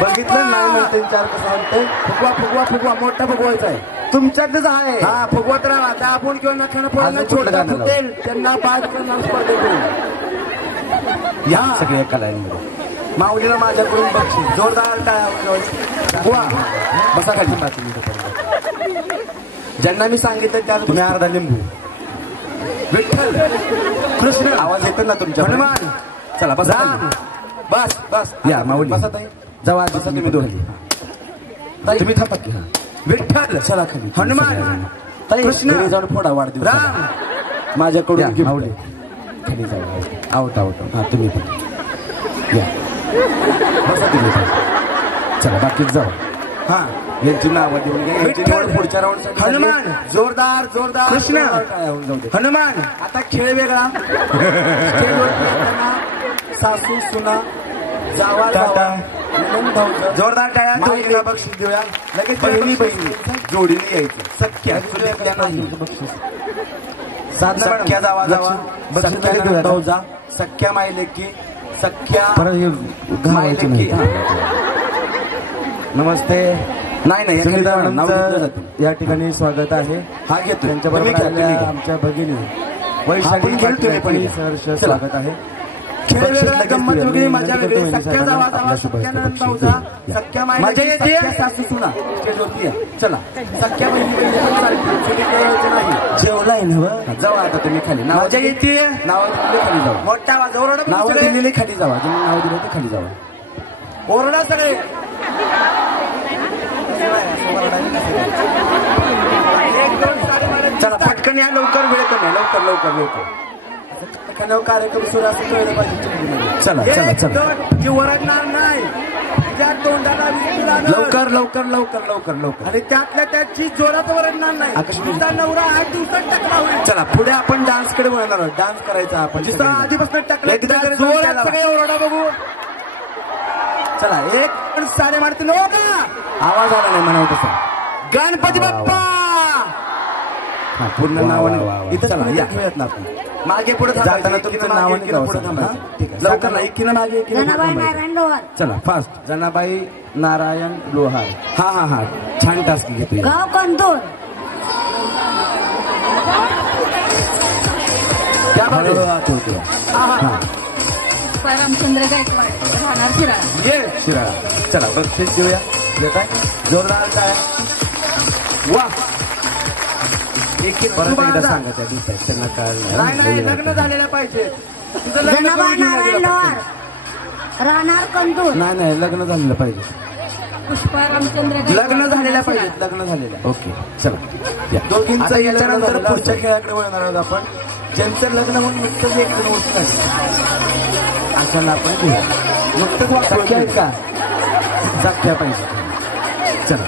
बघितलं नाही म्हणते चार कसं म्हणते. फुगवा फुगवा फुगवा मोठा फुगवायचा आहे तुमच्याकडेच आहे. हा फुगवत राहा दाबून किंवा नखानं फोडणं छोटा फुटेल त्यांना बाद करणार स्पर्धेतून. या सगळे एका लाईनमध्ये माऊलीला माझ्याकडून बक्षीस जोरदार टाळ्या. बसा खाली. ज्यांना मी सांगितलं त्या तुम्ही अर्धा लिंबू. विठ्ठल कृष्ण आवाज येतो ना तुमच्या. हनुमान चला बसा. बस बस या माऊली बसा ताई. जवळ बसा तुम्ही दोघी. तुम्ही थांबा की. विठ्ठल चला खाली. हनुमान कृष्ण जाऊन फोडा वाढदिवस. राम माझ्याकडून माऊली खाली जाऊ. Out out. हा तुम्ही पण या बसा तुम्ही पण. चला बाकीच जाऊ. हा यांची नावं देऊन घ्या. यांची निवड पुढच्या राऊंड. हनुमान जोरदार जोरदार कृष्ण जाऊ दे. हनुमान आता खेळ वेगळा. सासू सुना जावा जावा जोरदार टाळ्या. माईला बक्षीस देऊया. लगेच बहिणी बहिणी जोडीने यायचं. सख्या बक्षीस. सख्या जावा जावा सख्या भाऊजा सख्या मायलेकी सख्या मायलेकी. नमस्ते. नाही नाही सुनीता मॅडमचं या ठिकाणी स्वागत आहे. हा घेतो त्यांच्याबरोबर आमच्या भगिनी वैशाली पाटील सहर्ष स्वागत आहे. खेळ वेगळा गंमत वेगळी मजा वेगळी. सख्या जावा जावा सख्या नंद भाऊजा सख्या मायलेकी सख्या सासू सुना स्टेजवरती आहे. चला सख्या बहिणी जेवलाय ना जाऊ आता तुम्ही खाली. मजा येते. नाव दिलेली खाली जावा. मोठा आवाज ओरडा. नाव दिलेली खाली जावा. तुम्ही नाव दिलं ते खाली जावा. ओरडा सगळे. चला पटकन या लवकर वेळ कमी लवकर लवकर लवकर कार्यक्रम सुरू असं कळलं पाहिजे. चला चला चला. जी ओरडणार नाही त्या तोंडाला लवकर लवकर लवकर लवकर लवकर. आणि त्यातल्या त्याची जोरात ओरडणार नाही. तुमचा नवरा 8 दिवसात टकला होईल. चला पुढे आपण डान्स कडे वळणार आहोत. डान्स करायचा आपण. जिसा आधीपासून टकला जोरात सगळे ओरडा बघू. चला एक पण सारे मारते नो का आवाज आला नाही म्हणावं तसा. गणपती बाप्पा. पूर्ण नावाने इथं चला या खेळत ना आपण. मागे पुढे जाताना तुमचं नावाने लवकर नाही एकीनं मागे एकीनं. चला फास्ट. जनाबाई नारायण लोहार. हा हा हा छान टास्क घेतोय. गाव कोणतं? रामचंद्र गायकवाड राहणार शिराळा. ये शिराळा. चला बक्षीस देऊया. काय जोरदार काय. वा परत एकदा सांगायचं दिसत त्यांना नाही लग्न झालेल्या पाहिजे. तुझं लग्न राहणार कंदूर. नाही नाही लग्न झालेलं पाहिजे. पुष्पा रामचंद्र लग्न झालेल्या पाहिजेत. लग्न झालेल्या. ओके चला. दोघींचं याच्यानंतर पुढच्या खेळाकडे वळणार आहोत आपण. ज्यांचं लग्न म्हणून नुकतंच एक गोष्ट अशाला आपण घेऊया. नुकतंच सख्या आहेत का? सख्या पाहिजे. चला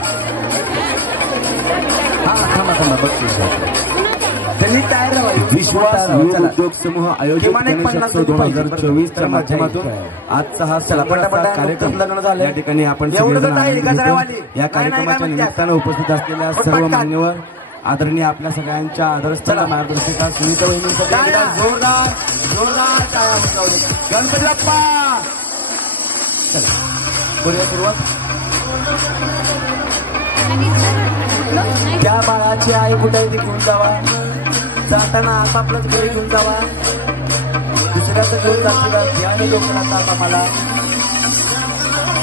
हा थांबा थांबा बक्षीस. त्यांनी तयार राहावं. विश्वास उद्योग समूह आयोजित गणेशोत्सव 2024 च्या माध्यमातून आजचा हा सलापटा कार्यक्रम लग्न झालं या ठिकाणी आपण या कार्यक्रमाच्या निमित्तानं उपस्थित असलेल्या सर्व मान्यवर आदरणीय आपल्या सगळ्यांच्या आदर्शला मार्गदर्शिका सुनीता वहिनींसाठी जोरदार जोरदार टाळ्या. गणपती बाप्पा. चला करूया सुरुवात. त्या बाळाची आई कुठे घेऊन जावा. जाताना आपापलंच घरी घेऊन जावा. दुसऱ्याचं घेऊन जातो ध्यान लोकांना आता मला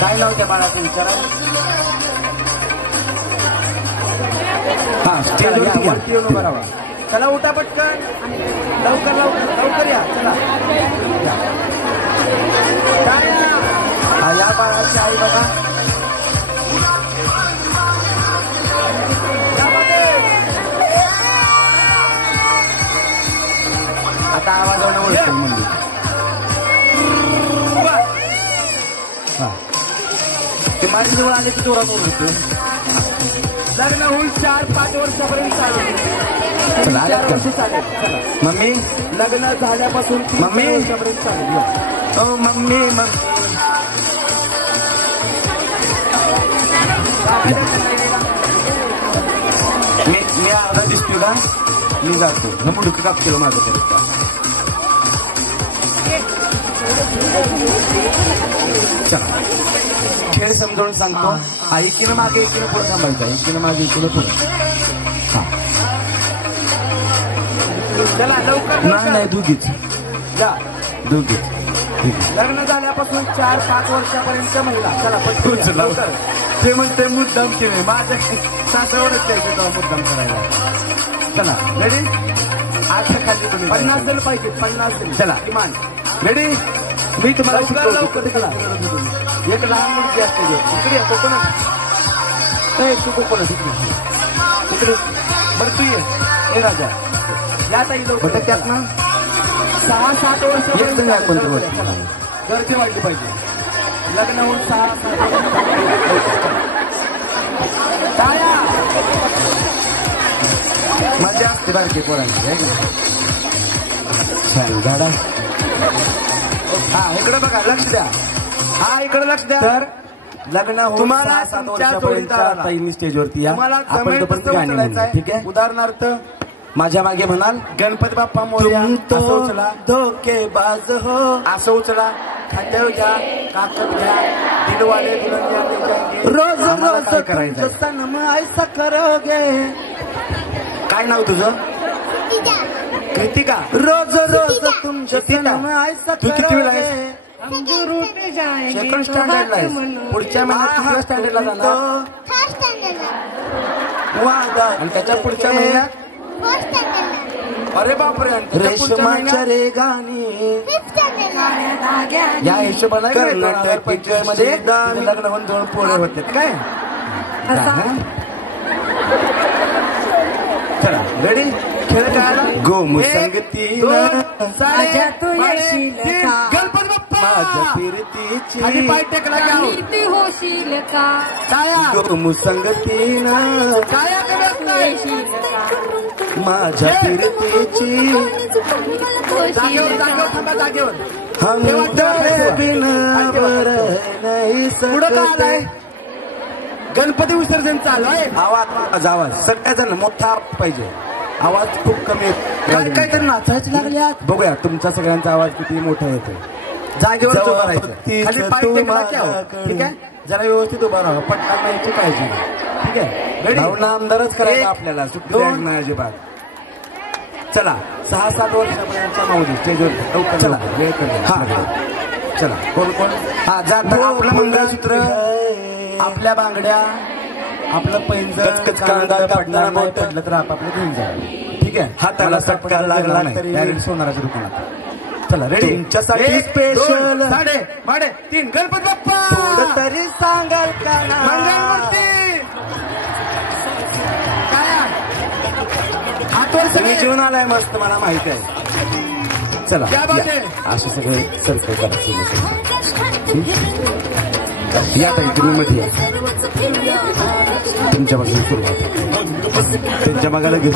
काय नाव त्या बाळाचं विचारा. हा स्टेजवरती येऊन उभा राहा. चला उठा पटकन. लवकर लवकर लवकर या. चला या बाळाची आई बघा. आता आवाजाने ओळखतो म्हणजे ते माझ्याजवळ आले की जोरात ओळखतो. लग्न होईल 4-5 वर्षापर्यंत चालेल. 4 वर्ष चालेल. मम्मी लग्न झाल्यापासून मम्मी वर्षापर्यंत चालेल. हो मम्मी मी अर्धा दिसतो का? मी जातो न मुडकं कापतो माझं करत. चला खेळ समजावून सांगतो. हा एकीनं मागे एकीनं पुढे थांबायचं. एकीनं मागे एकीनं पुढे. हा चला लवकर नाही नाही दोघीच या. दोघीच ठीक आहे. लग्न झाल्यापासून 4-5 वर्षापर्यंत महिला. चला पटकन या, लवकर. ते म्हणते मुद्दाम केले माझ्या सासवडच द्यायचं तेव्हा मुद्दाम करायला. चला रेडी. आता खाली तुम्ही 50 जण पाहिजे. 50 जण चला किमान. रेडी. मी तुम्हाला लवकर, शिकवतो. लवकर. चला. एक लहान मुलगी असते जी. इकडे या, कोकणात. ए, तू कोकणात इकडे बरं तू ये राजा या ताई लवकर. त्यात ना 6-7 वर्ष एक जण आहे पण तो. घरचे वाटले पाहिजे. लग्न होऊन 6-7 टाळ्या. मजा असते बारकी पोरांची आहे का छान झाडा. हा इकडे बघा लक्ष द्या. हा इकडे लक्ष द्या. तर लग्न होऊन तुम्हाला 6-7 तुमच्या वर्षापर्यंत जोडीदाराला आता मी स्टेजवरती या. तुम्हाला आपण जमेल तोपर्यंत तसं गाणी उचलायचं म्हणू. आहे. ठीक आहे. उदाहरणार्थ माझ्या मागे म्हणाल गणपती बाप्पा मोरया तुम असं तो उचला. धोकेबाज हो. असं उचला. खांद्यावर घ्या. काकत घ्या. दिलवाले दुल्हनिया ले जाएंगे. रोज आम्हाला रोज काय करायचंय? तुमचं सनम ऐसा करोगे. काय नाव तुझं? कृतिका. रोज रोज तुमचं कृतिका. सनम ऐसा तू किती वेळा आहेस? करोगे. सेकंड स्टँडर्डला आहेस. पुढच्या महिन्यात कितव्या स्टँडर्डला जाणार? वादा आणि त्याच्या पुढच्या महिन्यात? अरे बापरे. आणि त्याच्या पुढच्या रेशमाच्या महिन्यात? रे गाणी या हिशोबाने कर्नाटक 2025 मध्ये दानी. लग्न होऊन 2 पोळे होते काय. चला रेडी. खेळ खेळायला गोमू 1, संगती 2, 3 गणपती माझ्या बाप्पा. फिरतीची खाली पाय टेकला की आहोत. कीर्ती होशील का टाळ्या. गोमू संगतीनं टाळ्या करत नाही. होशील का माझ्या फिरतीची जागेवर जागेवर थांबा. जागेवर. हम तेरे बिना बर नाही पुढं का आलाय? सकते. गणपती विसर्जन चालू आहे. आवाज आवाज सगळ्याजण मोठा पाहिजे. आवाज खूप कमी येतो. काय तर नाचायची लागल्या. बघूया तुमचा सगळ्यांचा आवाज किती मोठा येतो. जागेवर उभं जवळ राहायचं. तीच खाली पाय टेकला की आहोत. तुम्हाला ठीक आहे. जरा व्यवस्थित उभा राहा. पटकन यायची काळजी नाही. ठीक आहे. रेडी. भावना आमदारच करायचा 1, आपल्याला. सुट्टी 2. नाही अजिबात. चला 6-7 वर्षापर्यंत माऊली स्टेजवर लवकर चला. वेळ कमी. हा चला. कोण कोण हा जाता. आपलं मंगळसूत्र, आपल्या बांगड्या, आपलं पैंजण कचकच कांदा पडणार नाही. बोटं. पडलं तर आपापलं घेऊन जा. ठीक आहे. हाताला सटका लागला तरी डायरेक्ट सोनाराच्या दुकानात. चला रेडी. तुमच्यासाठी 1, स्पेशल 2, 3 गणपती बाप्पा. थोडं तरी सांगाल का ना. मंगलमूर्ती. काय हातवर तुम्ही सगळे. जेवण आलाय मस्त मला माहिती आहे. चला क्या बात या. आहे. असे सगळे सर्कल करायचे. या ताई तुम्ही मध्ये या. तुमच्या बाजूला सुरुवात. त्यांच्या मागाला घेऊन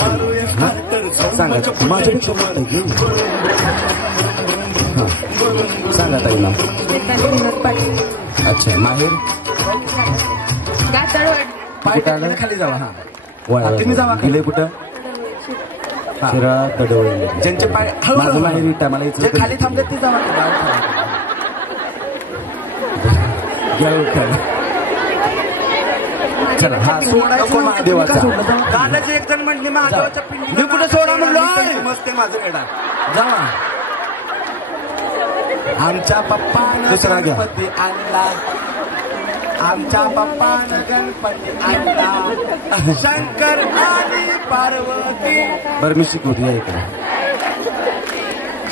सांगा. माझ्यापेक्षा मोठं घेऊ. हा सांगा ताई ना. अच्छा माहेर पाय कुठं आलं? टेकले खाली जावा. हा वाय तुम्ही जावा खाली. गेले कुठं शिरा कडवळी. ज्यांचे पाय माझं माहेर विटा मला जे इथं खाली थांबले ते जावा. चला हा सोडायचं नको महादेवाचा. कानाचे एक जण म्हणले महादेवाच्या पिंडी. मी कुठे सोडा म्हणलो. मस्त आहे माझं वेडा. जावा. आमच्या पप्पानं दुसरा घ्या. गणपती आणला. आमच्या पप्पानं गणपती आणला. शंकर आणि पार्वती. बरं मी शिकवतो या इकडे.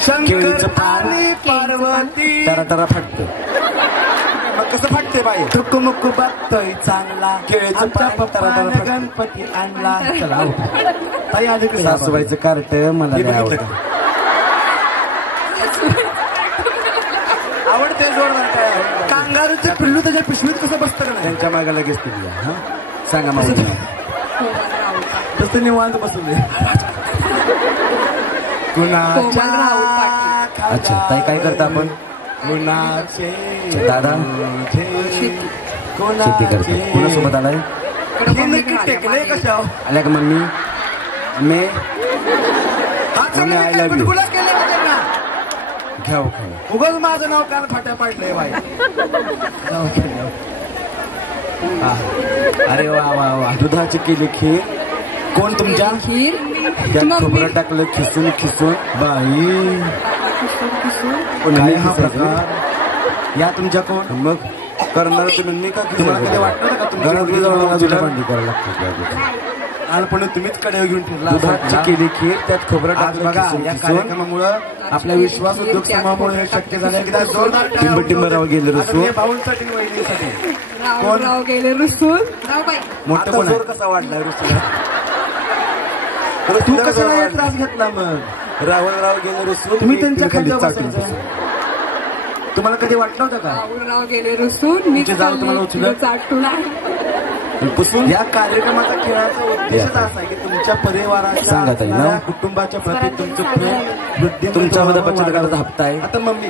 शंकर केळीचं पान. आणि पार्वती. Ta-ra ta-ra फाटतं. मग कसं फाटते बाई. तुकमुक बघतोय चांगला. केळीचं आमच्या पान, पप्पानं तरातरा गणपती आणला. चला आऊ. ताई अलीकडे या. सासूबाईचं कार्ट मला हे लय बघितलं आवडतं. का? आवडते जोरदार काय. कांगारूचं पिल्लू त्याच्या पिशवीत कसं बसतं का नाही. त्यांच्या मागे लगेच तुम्ही या. हा सांगा माहिती. तसं निवांत बसून दे. कुणाच्या अच्छा ताई काय करता आपण. कुणाचे दादा शेती करतो. कुणासोबत आलाय. टेकले कशा. आल्या का mummy may mummy I love you. गुलाब केले का त्यांना. घ्याव खाऊ. उगाच माझं नाव कान फाट्या पाडलंय बाई. अरे वा वा वा. दुधाची केली खीर. कोण तुमच्या? खीर त्यात मम्मी. खोबरं टाकलं खिसून खिसून. बाई काय हा प्रकार? या तुमच्या कोण? मग करणार तुम्ही मी का तुम्हाला कधी वाटलं का तुमच्या मुलगी जवळ तुला भांडी करायला लागते? लहानपणी तुम्हीच कडे घेऊन फिरला. दुधाची केली खीर त्यात खोबरं आज टाकलं बघा खिसून या खिसून. कार्यक्रमामुळे आपल्या विश्वास उद्योग समूहामुळे हे शक्य झालं. एकदा जोरदार टाळ्या टिंब टिंबराव गेले आता रसूल. हे भाऊंसाठी आणि वहिनीसाठी. राव गेले रुसून. रावबाई मोठं आता कोण जोर आहे? कसा वाढलाय ऋषीला? तू कशाला त्रास घेतला मग? रावणराव गेले रसूल. तुम्ही त्यांच्या खाली खाली चाटून बसायचं. बसून. तुम्हाला कधी वाटलं होतं का? राव गेले रुसून. मी तुमची जाऊ तुम्हाला उचलत? चाटून पुसून या कार्यक्रमाचा खेळाचा उद्देशच असा आहे की तुमच्या परिवाराच्या सांगा ताई ना. असणाऱ्या कुटुंबाच्या प्रती तुमचं प्रेम वृद्धी तुमच्या मध्ये बचत गटाचा हप्ता आहे. आता मम्मी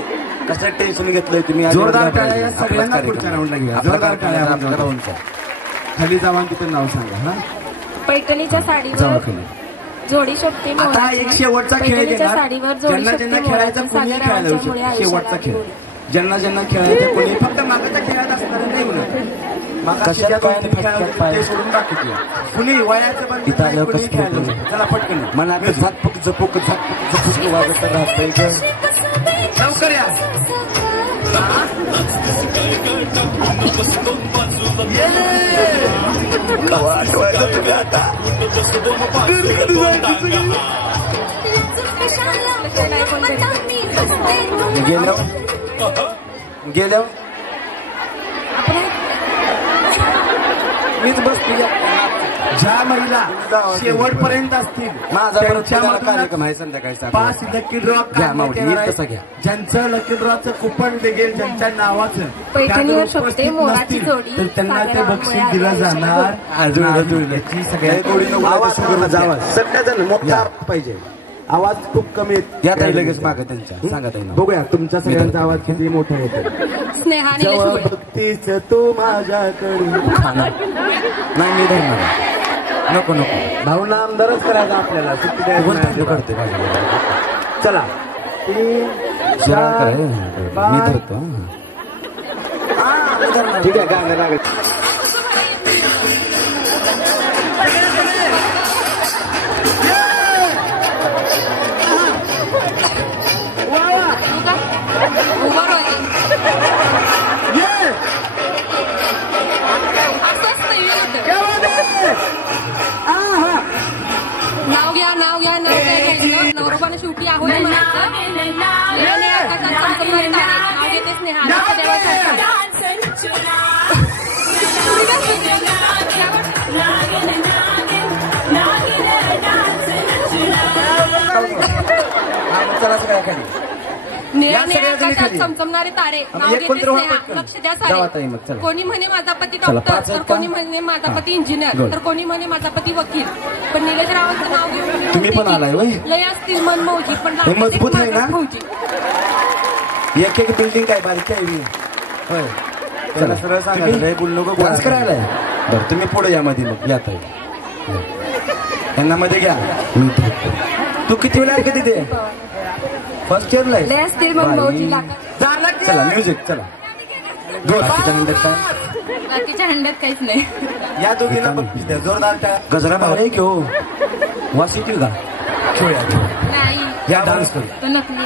कसं टेन्शन घेतलंय तुम्ही? जोरदार टाळ्या या सगळ्यांना पुढच्या राऊंडला घेऊया. जोरदार टाळ्या आपण आपल्या जाऊ. राऊंडचा. खाली जावा आणि तिथं नाव सांगा. हा पैठणीच्या जावा साडीवर खाली. जोडी शोभते आता मोराची. एक शेवटचा खेळ पैठणीच्या घेणार. साडीवर जोडी ज्यांना शोभते ज्यांना खेळायचा मोराची. कोणी खेळायला येऊ सागरांच्यामुळे शकतो. शेवटचा आयुष्याला खेळ गोडी. ज्यांना ज्यांना खेळायचं कोणी फक्त मागाच्या खेळात असणार नाही म्हणून मागाशी ज्या कशात गोष्टी पाय खेळायला फटक्यात पाय. ते सोडून बाकीचे कुणी वयाचं बंधन इथं नाही, आल्यावर कुणी कसं खेळायला होतं? येऊ शकतं. चला पटकन मला आता झाकपूक झपूक झाकपूक झपूक वाजत राहतंय ग. लवकर या. गेल्या मीच बसतो. ज्या महिला शेवटपर्यंत असतील माझा त्यांच्यामधूनच कार्यक्रम आहे संध्याकाळी 5 लकी ड्रॉ घ्या मावली, येईल तसा घ्या. ज्यांचं लकी ड्रॉचं कुपन निघेल ज्यांच्या नावाचं पैठणीवर त्यात शोभते उपस्थित मोराची नसतील, जोडी. तर त्यांना ते सागरामुळे बक्षीस दिलं जाणार. याची सगळ्या जावा सगळ्याजण मोठा पाहिजे. आवाज खूप कमी येत. या ताई लगेच मागं त्यांच्या. सांगा ताई नाव. बघूया तुमच्या सगळ्यांचा आवाज किती मोठा येतो. स्नेहाने जेव्हा भक्तीच तू माझ्याकडे नाही मी धरणार. नको नको. भावना आमदारच करायचा आपल्याला. सुट्टी द्यायची नाही. करते चला 3 4 मी धरतो. ठीक आहे. गाणं लागत उभं राहिली. असंच नाही येत. नाव घ्या नाव घ्या नाव घ्यायचं. नवरोबाने शेवटी आहोत म्हणायचं. नाव घेते स्नेहा. चला सगळ्या खाली. चमचमणारे तारे. नाव एक घेते कोणतरी स्नेहा. पटकन. लक्ष द्या जावा ताई सारे. मग चला. कोणी म्हणे माझा पती चला, डॉक्टर, पाच तर आहेत का? कोणी म्हणे माझा पती दोन. इंजिनियर, तर कोणी म्हणे माझा पती वकील. पण निलेश रावांचं नाव घेऊन तुम्ही पण आलाय होय? लय असतील मन मौजी, पण हे मजबूत आहे ना? फौजी. एक एक बिल्डिंग काय बारीक आहे मी. होय. त्याला सरळ सांगायचं लय बोलू नको. डान्स करायला आहे. बरं तुम्ही पुढे या मध्ये मग. या ताई. यांना मध्ये घ्या. मी धरतो. तू किती वेळा आहे का तिथे? फर्स्ट इयरला आहे. लय असतील मन मौजी लागत. चला म्युझिक चला. बाकीच्या हंड्यात काय? बाकीच्या हंड्यात काहीच नाही. या दोघींना बघ जोरदार टाळ्या. गजरा भारी आहे की हो. वासी की का खेळूया. नाही या डान्स करू. तो नकली.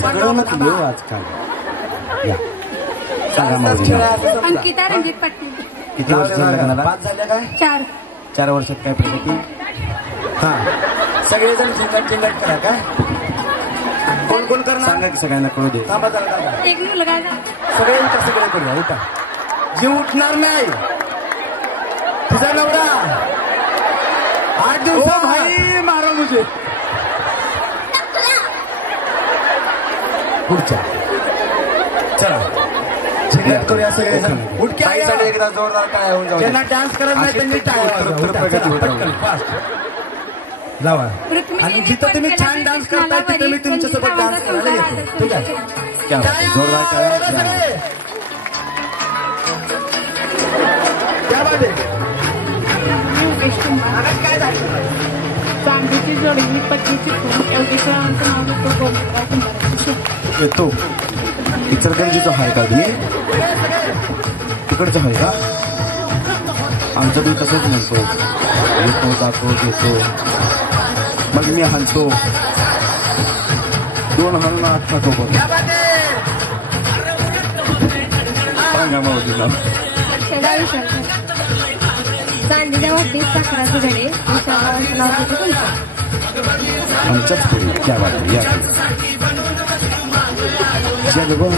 सगळं नकली हो आजकाल. या सांगा मावली. अंकिता रणजित पाटील. किती वर्ष झालं लग्नाला? 5 झाल्या काय? 4. 4 वर्षात काय प्रगती? हा सगळेजण चिंगाट चिंगाट करा काय. कोण कोण करणार? सांगा की सगळ्यांना कळू दे. थांबा जरा थांबा. एक मुलगा सगळ्यांचा सगळे करूया. उठा. जीव उठणार नाही. तुझा नवरा 8 दिवसा भाई मारो मुझे. पुढच्या चला चिंगाट करूया सगळेजण. उठके ताईसाठी एकदा जोरदार टाळ्या होऊन जाऊ. ज्यांना डान्स करत नाही त्यांनी टाळ्या वाजवा. उठा, चला, पटकन, fast. लावा. आणि जिथं तुम्ही छान डान्स करताय तिथं मी तुमच्यासोबत डान्स करायला येतो. ठीक आहे. क्या बात आहे. जोरदार टाळ्या. क्या बात आहे. चांदीची जोडी मी पत्नीची खून एवढीचं नाव घेतो. येतो. इचलकरंजीचा हाय का तुम्ही? तिकडचं आहे का? आमचं बी तसंच म्हणतो, येतो जातो घेतो, मग मी हाणतो, 2 हाणून 8 खातो बघ. सांगा मावशीला. चांदीच्या वाटीत साखराचे घडे नाव घेते तुमचं. आमच्याच पुढे क्या बात आहे, या जगभर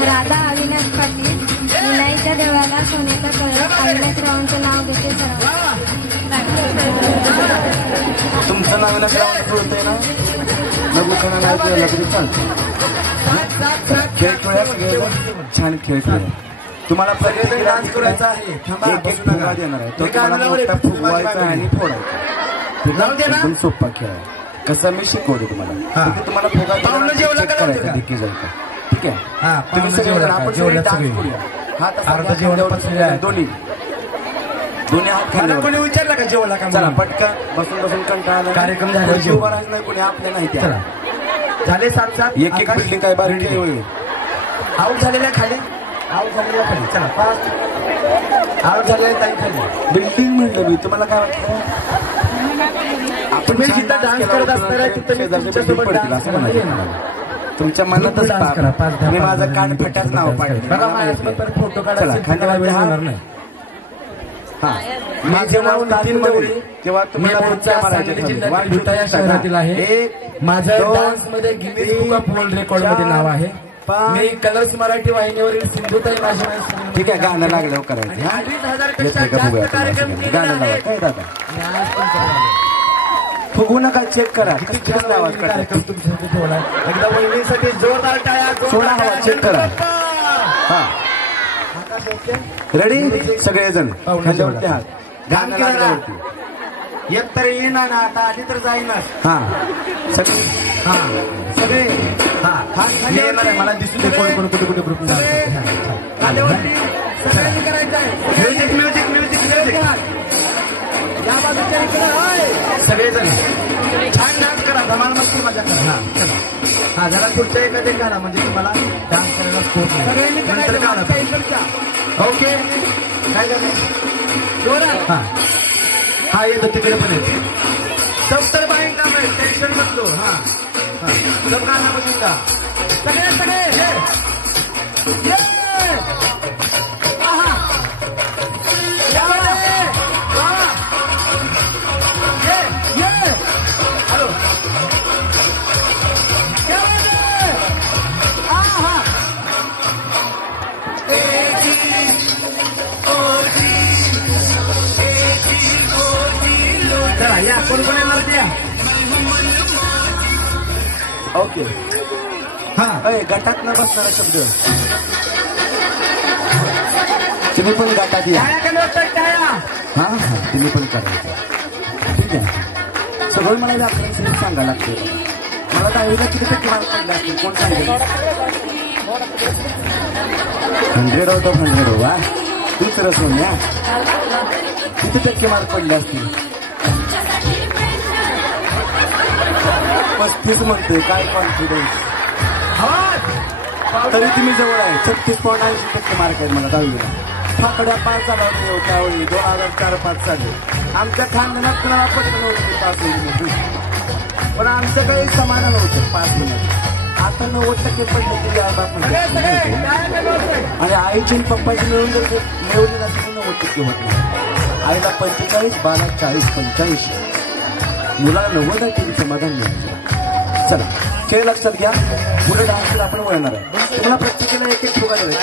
राधा अविनाश पाटील विनाईच्या देवळाला सोन्याचा कळस अविनाशरावांचं नाव घेते सर. तुमचं नाव बोलतंय ना, नगुखाना नाही केलं तरी चालतं. खेळ खेळूया, छान खेळ खेळूया. तुम्हाला प्रत्येक डान्स करायचा आहे, एक एक फुगा देणार आहे, तो तुम्हाला मोठा फुगवायचा आणि फोडायचा. एकदम सोपा खेळ आहे. कसं मी शिकवते तुम्हाला. तुम्हाला फुगा चेक करायचा डिक्की जायचा. ठीक आहे, तुम्ही सगळे आपण सगळे डान्स करूया. हात असा दोन्ही हात खाली विचारला का जेवला का. चला पटकन बसून बसून कंटाळा कार्यक्रम झाला. जीव भरायचं नाही कोणी आपल्या नाही त्या झाले 7-7 एक एक बिल्डिंग काय बारीक आऊट झालेल्या खाली, आऊट झालेल्या खाली. चला 5 आऊट झालेल्या ताई खाली. बिल्डिंग म्हणलं मी तुम्हाला काय वाटतं. आपण जिथं डान्स करत असणार आहे तिथं तुमच्यासोबत डान्स तुमच्या मनातच पाप. मी माझं कान फटाच नाव पाडलं फोटो काढायला खांद्याला होणार नाही. हा मी जेव्हा 3 मध्ये तेव्हा तुम्हाला या शहरातील आहे. माझं डान्स मध्ये Guinness book of world record मध्ये नाव आहे. मी कलर्स मराठी वाहिनीवरील सिंधुताई माझी. ठीक आहे, गाणं लागल्यावर करायचं. गाणं लावा काय दादा, फुगू नका, चेक करा किती आवाज कार्यक्रम तुमच्यासाठी ठेवला. एकदा वहिनीसाठी जोरदार टाळ्या, सोडा हवा, चेक करा. हा रेडी सगळेजण खांद्यावरती हात. गाणं लागल्यावरती एक तर येणार ना, आता आधी तर जाईनच. हा सगळे, हा सगळे, हा हात येणार आहे. मला दिसू दे कोण कोण कुठे कुठे ग्रुप खांद्यावरती सगळ्यांनी करायचं आहे. म्युझिक म्युझिक म्युझिक म्युझिक या बाजूच्या इकडे सगळेजण छान डान्स करा, धमाल मस्ती मजा करा. हा चला, हा जरा पुढच्या एखादे करा म्हणजे तुम्हाला डान्स करायला स्कोप नाही. नंतर ओके काय झालं जोरात. हा हा येतो तिकडे पण येतो. दफ्तर बाहेर काम आहे, टेन्शन नसतो. हा हा सब गाणं बघून जा सगळे सगळे. हॅलो चला या कोण कोण येणार त्या. ओके हा गटात न बसणारा शब्द तुम्ही पण गटात या. हा हा तुम्ही पण करायचं. ठीक आहे, सगळं मला दाखवायचं सांगायला लागते. मला दहावीला किती टक्के मार्क पडले असतील कोण सांगेल. 100 आउट ऑफ 100. वा दुसरं सोन्या किती टक्के मार्क पडले असतील. 35 म्हणतोय. काय कॉन्फिडन्स. तरी तुम्ही जवळ आहे. 36.80% मार्क आहेत मला दहावीला. फाकड्या 5 झाला त्यावेळी 2004-5 साली आमच्या खानदानात कुणाला पटकन होते 5 मिनिट, पण आमचं काही समान नव्हतं 5 मिनिट. आता 90% पडले की आणि आईची पप्पाची मिळून जर मिळवली नसेल 90% होत नाही. आईला 45, बाला 40, 45, मुलाला 90 आहे तरी समाधान मिळालं. चला खेळ लक्षात घ्या. पुढे डान्सला आपण वळणार आहे. तुम्हाला प्रत्येकाला एक एक फुगा द्यायचा.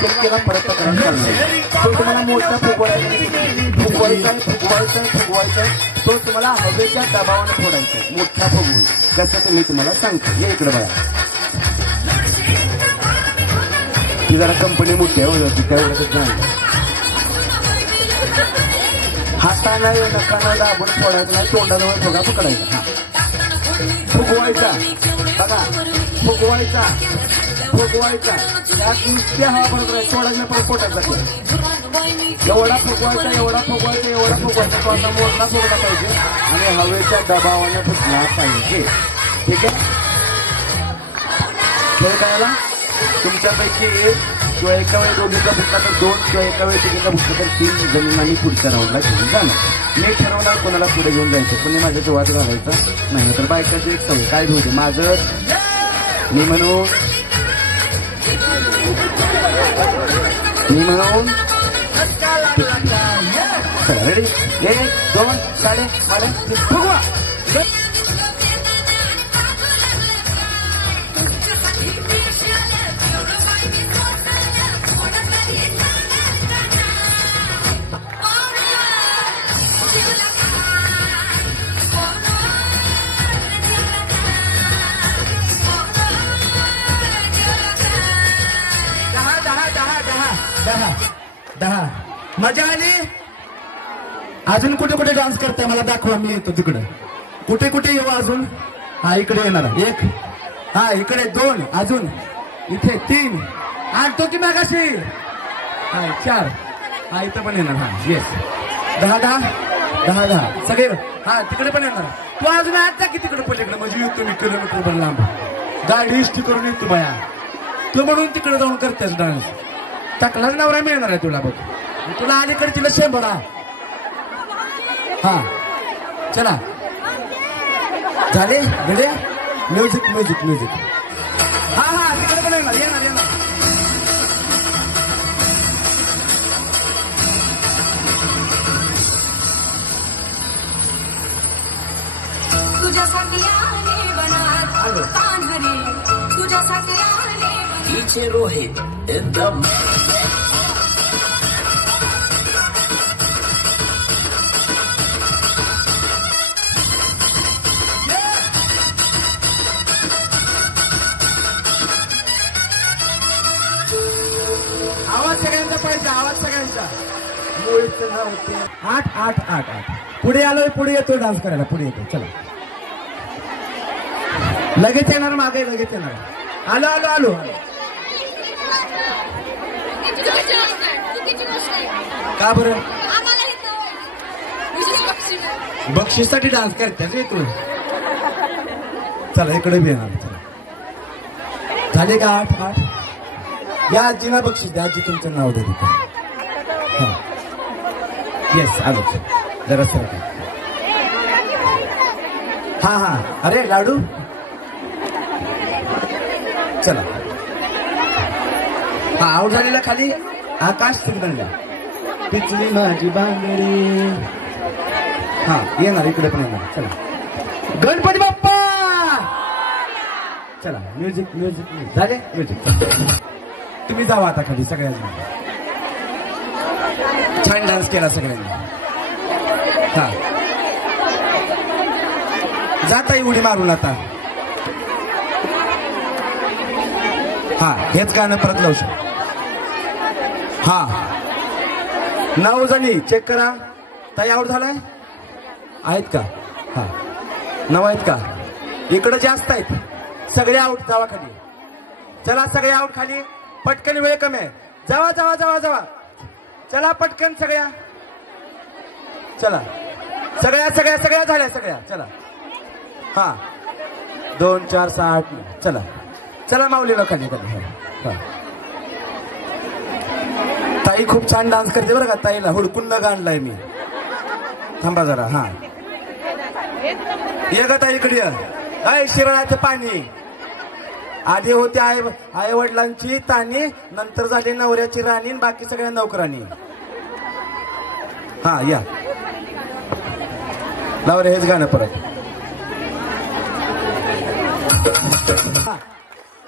चेक केला परत करायला चालणार. तो तुम्हाला मोठा फुगवायचा फुगवायचा तो तुम्हाला हवेच्या दबावाने फोडायचा आहे. मोठा फुगवून कसं मी तुम्हाला सांगतो. ये इकडे बघा. ती जरा कंपनी मोठी आहे हो, ती काय ओळखत नाही. हाताना नकाना दाबून फोडायचं नाही, तोंडाजवळ फुगा पकडायचा. हा फुगवायचा बघा, फुगवायचा फुगवायचा. त्यात नुसत्या हवा बरोबर आहे. सोडायला पण पोटात जाते. एवढा फुगवायचा एवढा फुगवायचा एवढा फुगवायचा. तो आता मोठा फुगला पाहिजे आणि हवेच्या दबावाने फुटला पाहिजे. ठीक आहे. खेळ करायला तुमच्यापैकी एक किंवा एका वेळी दोघीचा फुटला तर 2 किंवा एका वेळी तिघीचा फुटला तर 3 जमीन आम्ही पुढच्या राऊंडला घेऊन जाणार. मी ठरवणार कोणाला पुढे घेऊन जायचं, कोणी माझ्या जीवात घालायचा नाही. तर बायकाची एक सवय काय घेऊ दे माझं मी म्हणून रेडी 1 2 साडे फुगवा. दहा मजा आली. अजून कुठे कुठे डान्स करताय मला दाखवा, मी येतो तिकडे. कुठे कुठे येऊ अजून? हा इकडे येणार 1, हा इकडे 2, अजून इथे 3 आणतो की मागाशी. हा 4, हा इथं पण येणार. हा येस 10 सगळे. हा तिकडे पण येणार. तू अजून आज जा की तिकडे पलीकडे, म्हणजे येतो मी किलोमीटर पण लांब गाडी इष्टी करून येतो बाया. तू म्हणून तिकडे जाऊन करतेस डान्स. टाकलाच नवरा मिळणार आहे तुला बघ. तुला अलीकडे तिला 100. हा चला झाले गेले. म्युझिक हा तिकडे पण येणार. तुझ्यासाठी आले बनात कान्हरे, तुझ्यासाठी आले DJ Rohit in the आवाज सगळ्यांचा पाहिजे, आवाज सगळ्यांचा. 8 पुढे आलोय, पुढे येतो डान्स करायला, पुढे येतो. चला लगेच येणार, मागे लगेच येणार. आलो का बरं? बक्षीसाठी डान्स करते रे तू. चला इकडे बी येणार. चला झाले का? 8 या आजीना बक्षीस द्या. आजी तुमचं नाव दे तिथे. हा येस आलो. जरा सर हा अरे लाडू चला. हा आऊट झालेला खाली आकाश सिंगलला पिचली माझी बांगडी. हा येणार इकडे पण येणार. चला गणपती बाप्पा. चला म्युझिक झाले. म्युझिक तुम्ही जावा आता खाली. सगळ्यांनी छान डान्स केला सगळ्यांनी. हा जाता उडी मारून आता. हा हेच गाणं परत लावू शकतो. हा 9 जणी चेक करा. ताई आऊट झालाय आहेत का? हा 9 आहेत का? इकडे जास्त आहेत. सगळे आऊट. जावा खाली. चला सगळे आऊट खाली. पटकन वेळ कमी आहे. जावा चला पटकन सगळ्या. चला सगळ्या झाल्या सगळ्या. चला हा 2 4 6 8 चला माऊलीला खाली. ताई खूप छान डान्स करते बरं का. ताईला हुडकून न आणलाय मी. थांबा जरा. हा ये ग ताई इकडे. अय शिराळाचं पाणी. आधी होते आई वडिलांची ताणी, नंतर झाली नवऱ्याची राणी, बाकी सगळ्या नोकरांनी. हा या लाव रे हेच गाणं परत.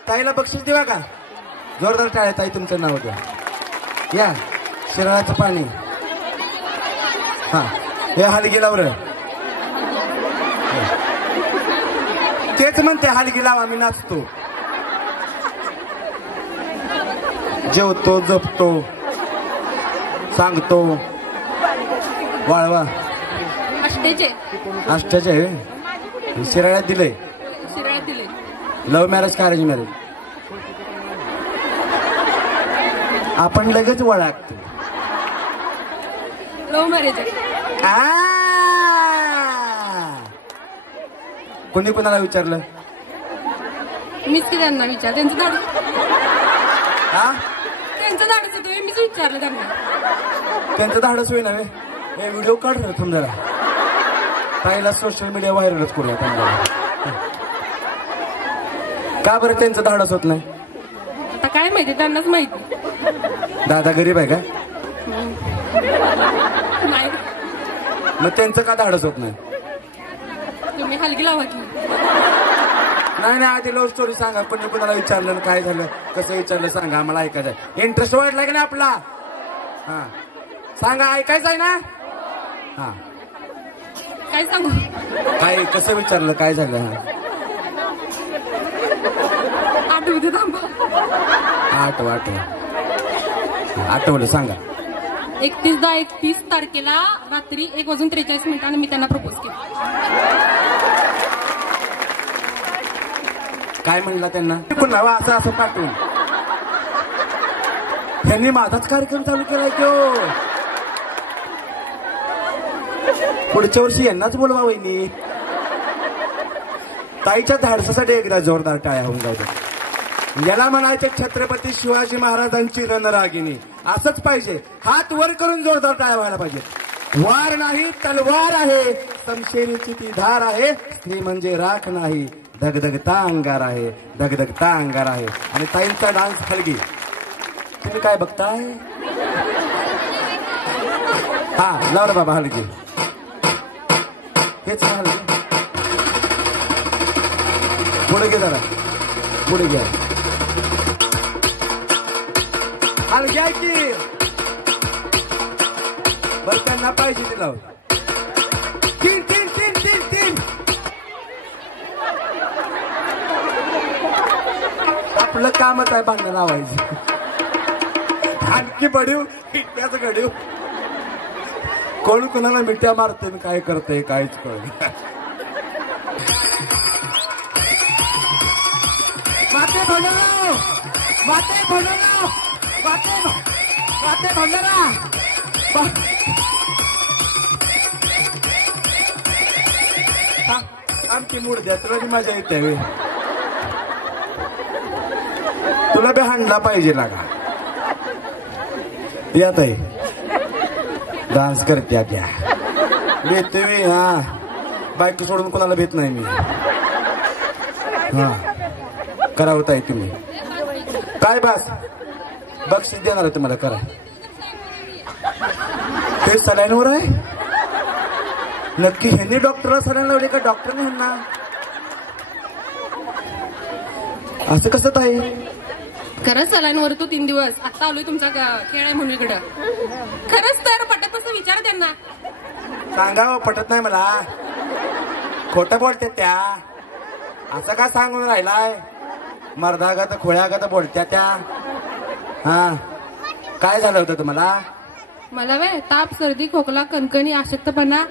ताईला बक्षीस देवा का? जोरदार टाळ्या. ताई तुमचं नाव द्या. या शिराळाचं पाणी. हा हे हलगी लाव रे. तेच म्हणते हलगी लावा. मी नाचतो, जेवतो, जपतो, सांगतो. वाळवा अष्टाचे शिराळ्यात दिले. लव्ह मॅरेज का अरेंज मॅरेज? आपण लगेच वळखतो. Love marriage. कोणी कोणाला विचारलं? मीच की त्यांना विचार त्यांचं धाडस हा त्यांचं धाडस होतं मीच विचारलं त्यांना. त्यांचं धाडस होई नव्हे. हे व्हिडिओ काढ रे थांब जरा. ताईला सोशल मीडिया व्हायरलच करूया त्यांना. का बरं त्यांचं धाडस होत नाही? आता काय माहिती त्यांनाच माहिती. दादा गरीब आहे का? नाही मग त्यांचं का धाडस होत नाही? तुम्ही हलगी लावा की. नाही आधी लव्ह स्टोरी सांगा. पण कुणाला विचारलं काय झालं कसं विचारलं सांगा आम्हाला ऐकायचं. इंटरेस्ट वाढला की नाही आपला? हा सांगा. ऐकायचं आहे ना? हा काय सांगू? काय कसं विचारलं काय झालं? आठवते थांबा. आठवलं सांगा. 31 तारखेला रात्री 1:43 मी त्यांना प्रपोज केलं. काय म्हणला त्यांना? पुन्हा असं पाठवून त्यांनी माझाच कार्यक्रम चालू केलाय तो. पुढच्या वर्षी यांनाच बोलवा वहिनी. ताईच्या धाडसासाठी एकदा जोरदार टाळ्या होऊन जाऊ दे. याला म्हणायचे छत्रपती शिवाजी महाराजांची रणरागिणी. असंच पाहिजे. हात वर करून जोरदार टाळ्या व्हायला पाहिजे. वार नाही तलवार आहे, समशेरीची ती धार आहे. स्त्री म्हणजे राख नाही, धगधगता अंगार आहे, धगधगता अंगार आहे. आणि ताईंचा डान्स हलगी. तुम्ही काय बघताय? हा लाव बाबा हलगी. हेच हलगी. पुढे घे जरा पुढे घ्या. हलग्या की बरं त्यांना पाहिजे ते लाव. तीन तीन तीन तीन तीन. आपलं कामच आहे भांडण लावायचं. आणखी बडीव इट्याच घडीव. कोण कोणाला मिठ्या मारते काय करते काहीच कळत. माते भंडारा माते भंडारा माते भंडारा. आमची मूड द्या तुला मजा येते. तुला बी हाणला पाहिजे लागा. यात आहे डान्स करते क्या भेटते मी. हा बायको सोडून कोणाला भेट नाही मी. हा करावत आहे तुम्ही काय बस बक्षीस देणार आहे तुम्हाला. करा ते सलाईनवर आहे नक्की. ह्यांनी डॉक्टरला सलाईन लावली का डॉक्टरने ह्यांना? असं कसं आहे? खरंच सलाईनवर तो 3 दिवस. आता आलोय तुमचा खेळ आहे म्हणून इकडं. खरंच तर पटत असं विचार त्यांना. सांगावं पटत नाही मला. खोटं बोलते त्या. असं का सांगून राहिलाय? मर्दागत खोळ्यागत बोलत्या त्या. हा काय झालं होतं तुम्हाला? मला वे ताप सर्दी खोकला कणकणी अशक्तपणा.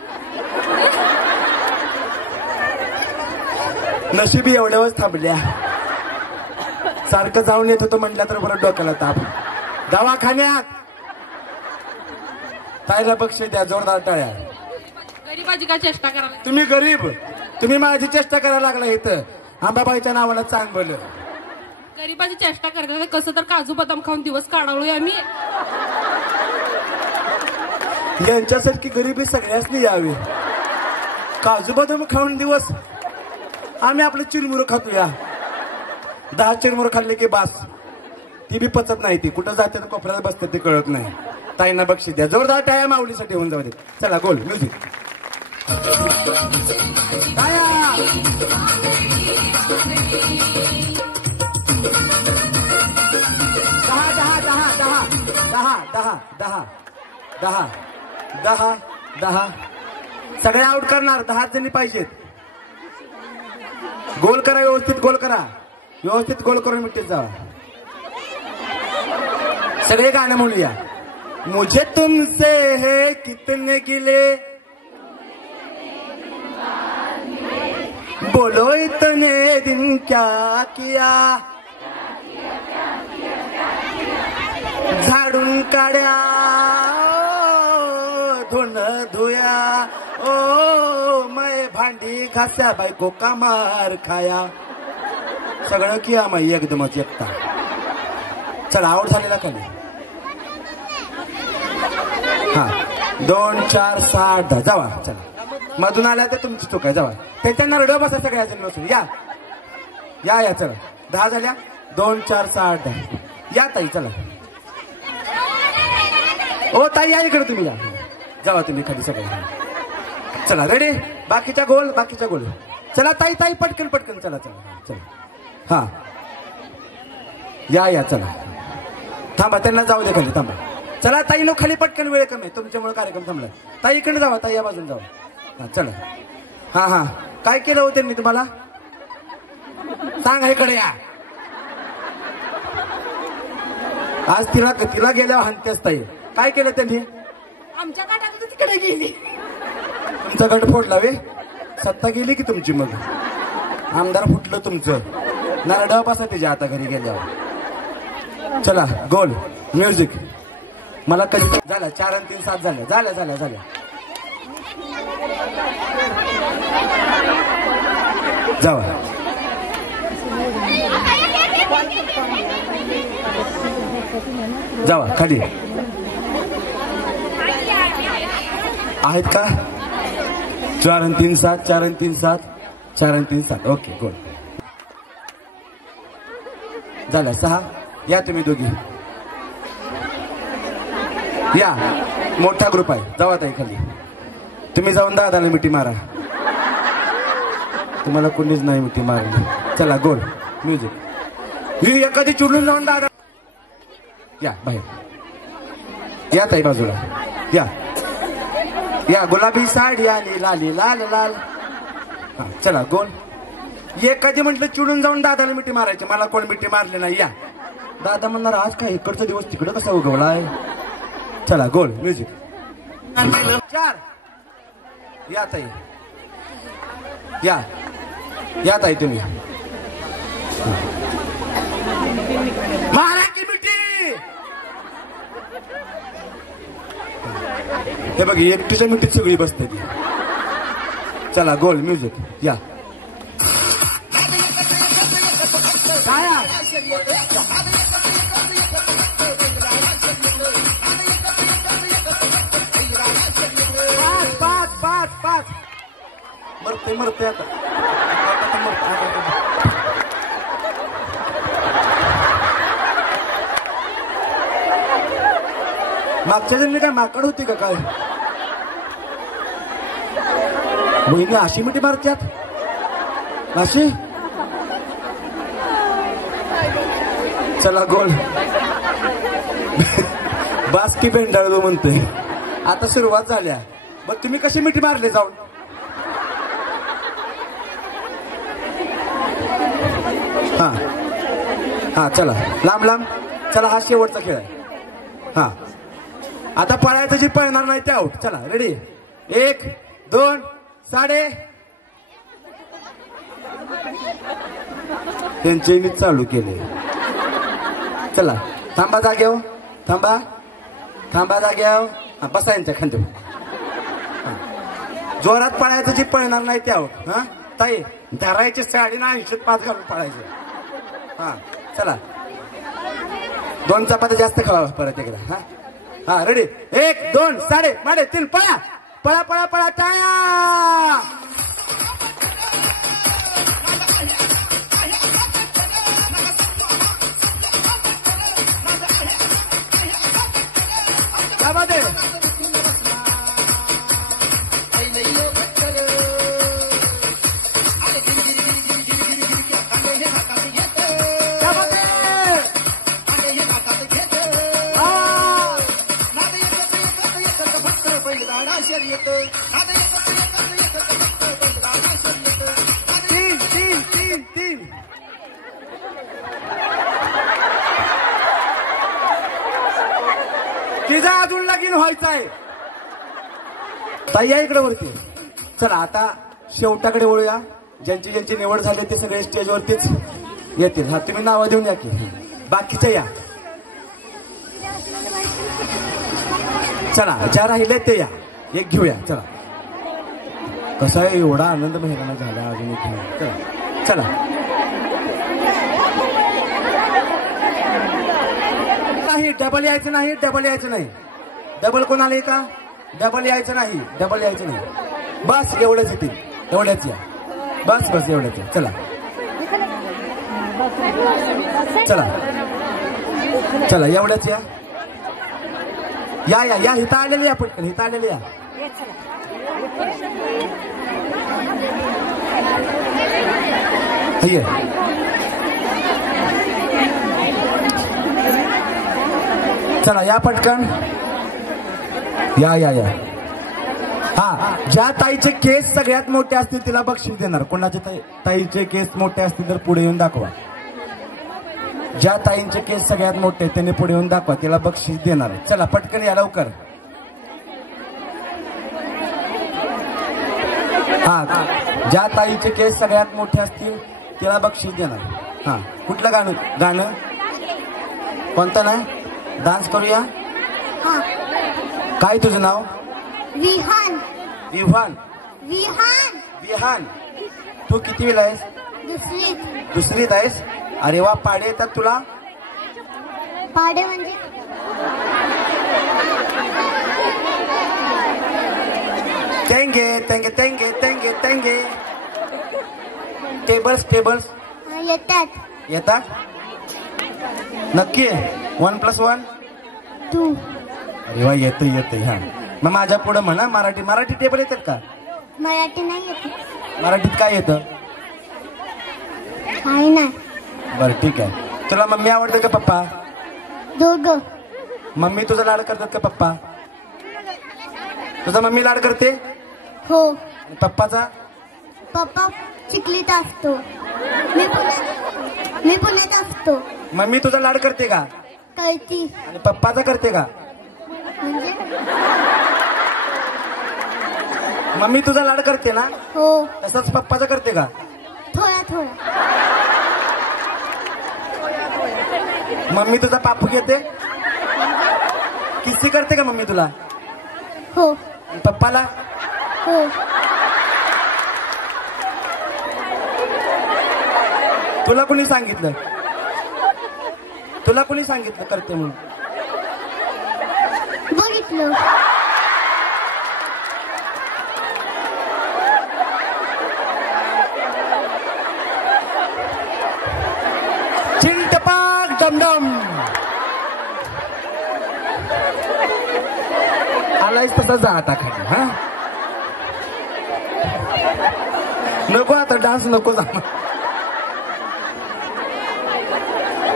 नशिबी एवढ्यावरच थांबल्या. सारखं जाऊन येत होतं म्हटलं तर बरं डोक्याला ताप. दवाखान्यात. ताईला बक्षीस द्या जोरदार टाळ्या. गरीबाची काय चेष्टा करायला? तुम्ही गरीब. तुम्ही माझी चेष्टा करायला लागला इथं. आंबाबाईच्या नावानं चांगलं. गरीबाची चेष्टा करतात कसं तर काजू बदाम खाऊन दिवस काढवलोय आम्ही. यांच्यासारखी गरिबी सगळ्यासनी यावी. काजू बदाम खाऊन दिवस आम्ही आपलं चिरमुरं खातोया. 10 चिरमुरं खाल्ले की बास. ती बी पचत नाही. ती कुठं जाते तर कोपऱ्यात बसते ते कळत नाही. ताईंना बक्षीस द्या जोरदार टाळ्या माऊलीसाठी होऊन जाऊ दे. चला गोल म्युझिक. दहा सगळे आउट करणार. 10 जणी पाहिजेत. गोल करा व्यवस्थित. गोल करा व्यवस्थित. गोल करून मिठीत जावा. सगळे गाणं म्हणूया. मुझे तुमसे है कितने गिले बोलो इतने दिन क्या किया झाडून काढ्या धुन धुया ओ मैं भांडी घास्या बायको का मार खाया. सगळं की आम्ही एकदमच एकटा. चला आउट झालेला खाली. हा 2 4 6 8 10 जावा. चला मधून आल्या तर तुमची चूक आहे. जावा त्यांना रडव बसा सगळ्या जण बसून. या या या चला 10 झाल्या. 2 4 6 8 10 या ताई. चला ओ ताई या इकडे तुम्ही. या जावा तुम्ही खाली सगळे. चला रेडी. बाकीच्या गोल बाकीच्या गोल. चला ताई ताई पटकन पटकन. चला चला चला. हा या या चला. थांबा त्यांना जाऊ दे खाली. थांबा. चला ताई नो खाली पटकन. वेळ कमी तुमच्यामुळे कार्यक्रम थांबला. ताई इकडे जावा. ताई या बाजून जावा. हा चला. हा हा काय केलं हो त्यांनी तुम्हाला सांगा. इकडे या. आज तिला तिला गेल्यावर हानतेच ताई. काय केलं त्यांनी. आमच्या गाठात तिकडे गेली. तुमचा गट फोडला वे. सत्ता गेली की तुमची. मग आमदार फुटलं तुमचं. नारळ बसा त्याच्या आता घरी गेल्यावर. चला गोल म्युझिक. मला कधी झालं 4 आणि 3 7 झाल्या झाल्या झाल्या झाल्या. जावा. जावा खाली. आहेत का. 4 आणि 3 7 4 आणि 3 7 4 आणि 3 7. Okay good. झालं 6. या तुम्ही दोघी या. मोठा ग्रुप आहे. जावा ताई खाली. तुम्ही जाऊन दादाला मिठी मारा. तुम्हाला कोणीच नाही मिठी मारली. चला गोल म्युझिक. मी एखादी चुडून जाऊन दादा. या बाहेर. या ताई बाजूला या. या गुलाबी साडी आली लाली लाल लाल. हा चला गोल. एखादी म्हटलं चिडून जाऊन दादाला मिठी मारायची. मला कोण मिठी मारली नाही. या दादा म्हणणार आज काय इकडचा दिवस तिकडं कसा उगवलाय. चला गोल म्युझिक. 4 या ताई. या या ताई तुम्ही मारा की मिठी. हे बघ एकटीच्या मिठीत सगळी बसते ती. चला गोल म्युझिक. या पाच मरते मरते आता. मागच्या जणी काय माकड होती का काय. बहिणी अशी मिठी मारत्यात अशी. चला गोल. बास्की बेंडाळू म्हणतोय. आता सुरुवात झाल्या. मग तुम्ही कशी मिठी मारले जाऊन. हा हा चला लांब लांब. चला हा शेवटचा खेळ आहे. हा आता पळायचं जी पळणार नाही ते आउट. चला रेडी. 1 2 साडे. त्यांचे मी चालू केले. चला थांबा जाग्यावर. थांबा थांबा जाग्यावर. बसा यांच्या खांद्यावर. जोरात पळायचं जी पळणार नाही ते आउट. हा ताई धरायची साडी ना 5 घालून पळायचे. हा चला 2 चपात्या जास्त खावा परत एकदा. हा हा रेडी. 1 2 साडे माडे 3 पळा पळा पळा पळा. टाळ्या. तीन तिचा अजून लगीन व्हायचंय. ताई या इकडे वरती. चला आता शेवटाकडे वळूया. ज्यांची ज्यांची निवड झाली ते सगळे स्टेजवरतीच येतील. हा तुम्ही नावं देऊन या की. बाकीच्या या. चला ज्या राहिले ते या. एक घेऊया. चला कसा आहे एवढा आनंद महिना झाला अजून एक. चला चला डबल यायचं नाही, डबल यायचं नाही. डबल कोण आले का? डबल यायचं नाही, डबल यायचं नाही. बस एवढंच येतील, एवढ्याच या. बस बस एवढ्याच या. चला चला चला एवढ्याच या. या या या हिता आलेले या, पटकन हिता आलेले या. ये चला या पटकन या या या. हा, ज्या ताईचे केस सगळ्यात मोठे असतील तिला बक्षीस देणार. कोणाचे ताईचे केस मोठे असतील तर पुढे येऊन दाखवा. ज्या ताईंचे केस सगळ्यात मोठे त्यांनी पुढे येऊन दाखवा, तिला बक्षीस देणार. चला पटकन या लवकर. हा, ज्या ताईचे केस सगळ्यात मोठे असतील तिला बक्षीस देणार. हा, कुठलं गाणं? गाणं कोणतं? नाही डान्स करूया. काय तुझं नाव? विहान. विहान. विहान. विहान. तू कितवीला आहेस? दुसरीत. दुसरीत आहेस? अरे वा, पाडे येतात तुला? पाडे म्हणजे तेंगे तेंगे तेंगे तेंगे तेंगे. टेबल्स टेबल्स येतात. येतात नक्की? 1+1 2. अरे वा, येतं येतं. हा, मग माझ्या पुढे म्हणा मराठी. मराठी टेबल येतात का? मराठी नाही येत. मराठीत काय येतं? काही नाही. बरं ठीक आहे. तुला मम्मी आवडते का पप्पा? दोघं. मम्मी तुझा लाड करतात का पप्पा? तुझा मम्मी लाड करते? हो. पप्पाचा? पप्पा चिखलीत असतो. मी पुण्यात असतो. मम्मी तुझा लाड करते का? करती. आणि पप्पाचा करते का? म्हणजे मम्मी तुझा लाड करते ना? हो. तसंच पप्पाचा करते का? थोडा थोडा. मम्मी तुझा पापू घेते? किस्सी करते का मम्मी तुला? हो. आणि पप्पाला? हो. तुला कोणी सांगितलं? तुला कोणी सांगितलं करते म्हणून? बघितलं. चिंटपाक डमडम. आलायच तसा जा आता खाली. हा, नको आता डान्स नको जा.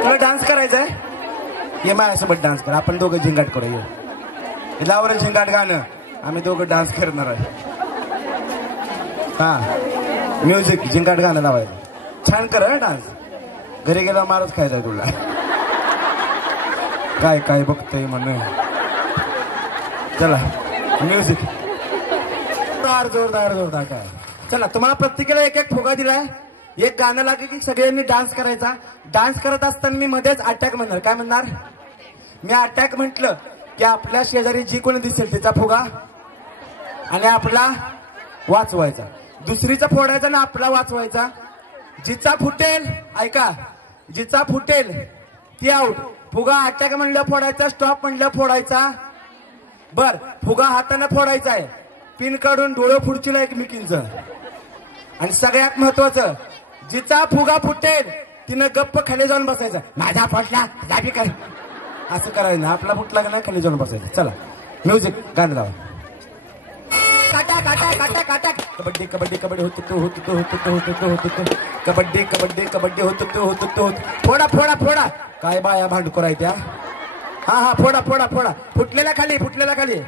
तुला डान्स करायचा आहे? ये माझ्यासोबत डान्स कर. आपण दोघं झिंगाट करूया. लावर झिंगाट गाणं, आम्ही दोघं डान्स करणार आहे. हा, म्युझिक झिंगाट गाणं लावायचं. छान कर डान्स. घरी गेला मारच खायचा तुला. काय काय बघतोय म्हणून. चला म्युझिक जोरदार जोरदार जोरदार. काय चला, तुम्हाला प्रत्येकाला एक एक फुगा दिलाय. एक गाणं लागेल की सगळ्यांनी डान्स करायचा. डान्स करत असताना मी मध्येच अटॅक म्हणणार. काय म्हणणार? मी अटॅक म्हटलं की आपल्या शेजारी जी कोणी दिसेल तिचा फुगा आणि आपला वाचवायचा. दुसरीचा फोडायचा ना आपला वाचवायचा. जिचा फुटेल, ऐका, जिचा फुटेल ती आउट. फुगा अटॅक म्हणलं फोडायचा, स्टॉप म्हणलं फोडायचा. बर, फुगा हाताने फोडायचा आहे. पिन काढून डोळं फुडचील एकमेकींचं. आणि सगळ्यात महत्वाचं, जिचा फुगा फुटेल तिनं गप्प खाली जाऊन बसायचं. माझा फुटला जाबी काय असं करायचं ना. आपला फुटला का नाही खाली जाऊन बसायचं. चला म्युझिक गाणं लावा. काटा काटा काटा काटा. कबड्डी कबड्डी कबड्डी होत तो होत तो होत तो होत तो होत तो. कबड्डी कबड्डी कबड्डी होत तो होत तो होत. फोडा फोडा फोडा. काय बाया भांडखोर आहे त्या. हा हा, फोडा फोडा फोडा. फुटलेला खाली, फुटलेला खाली.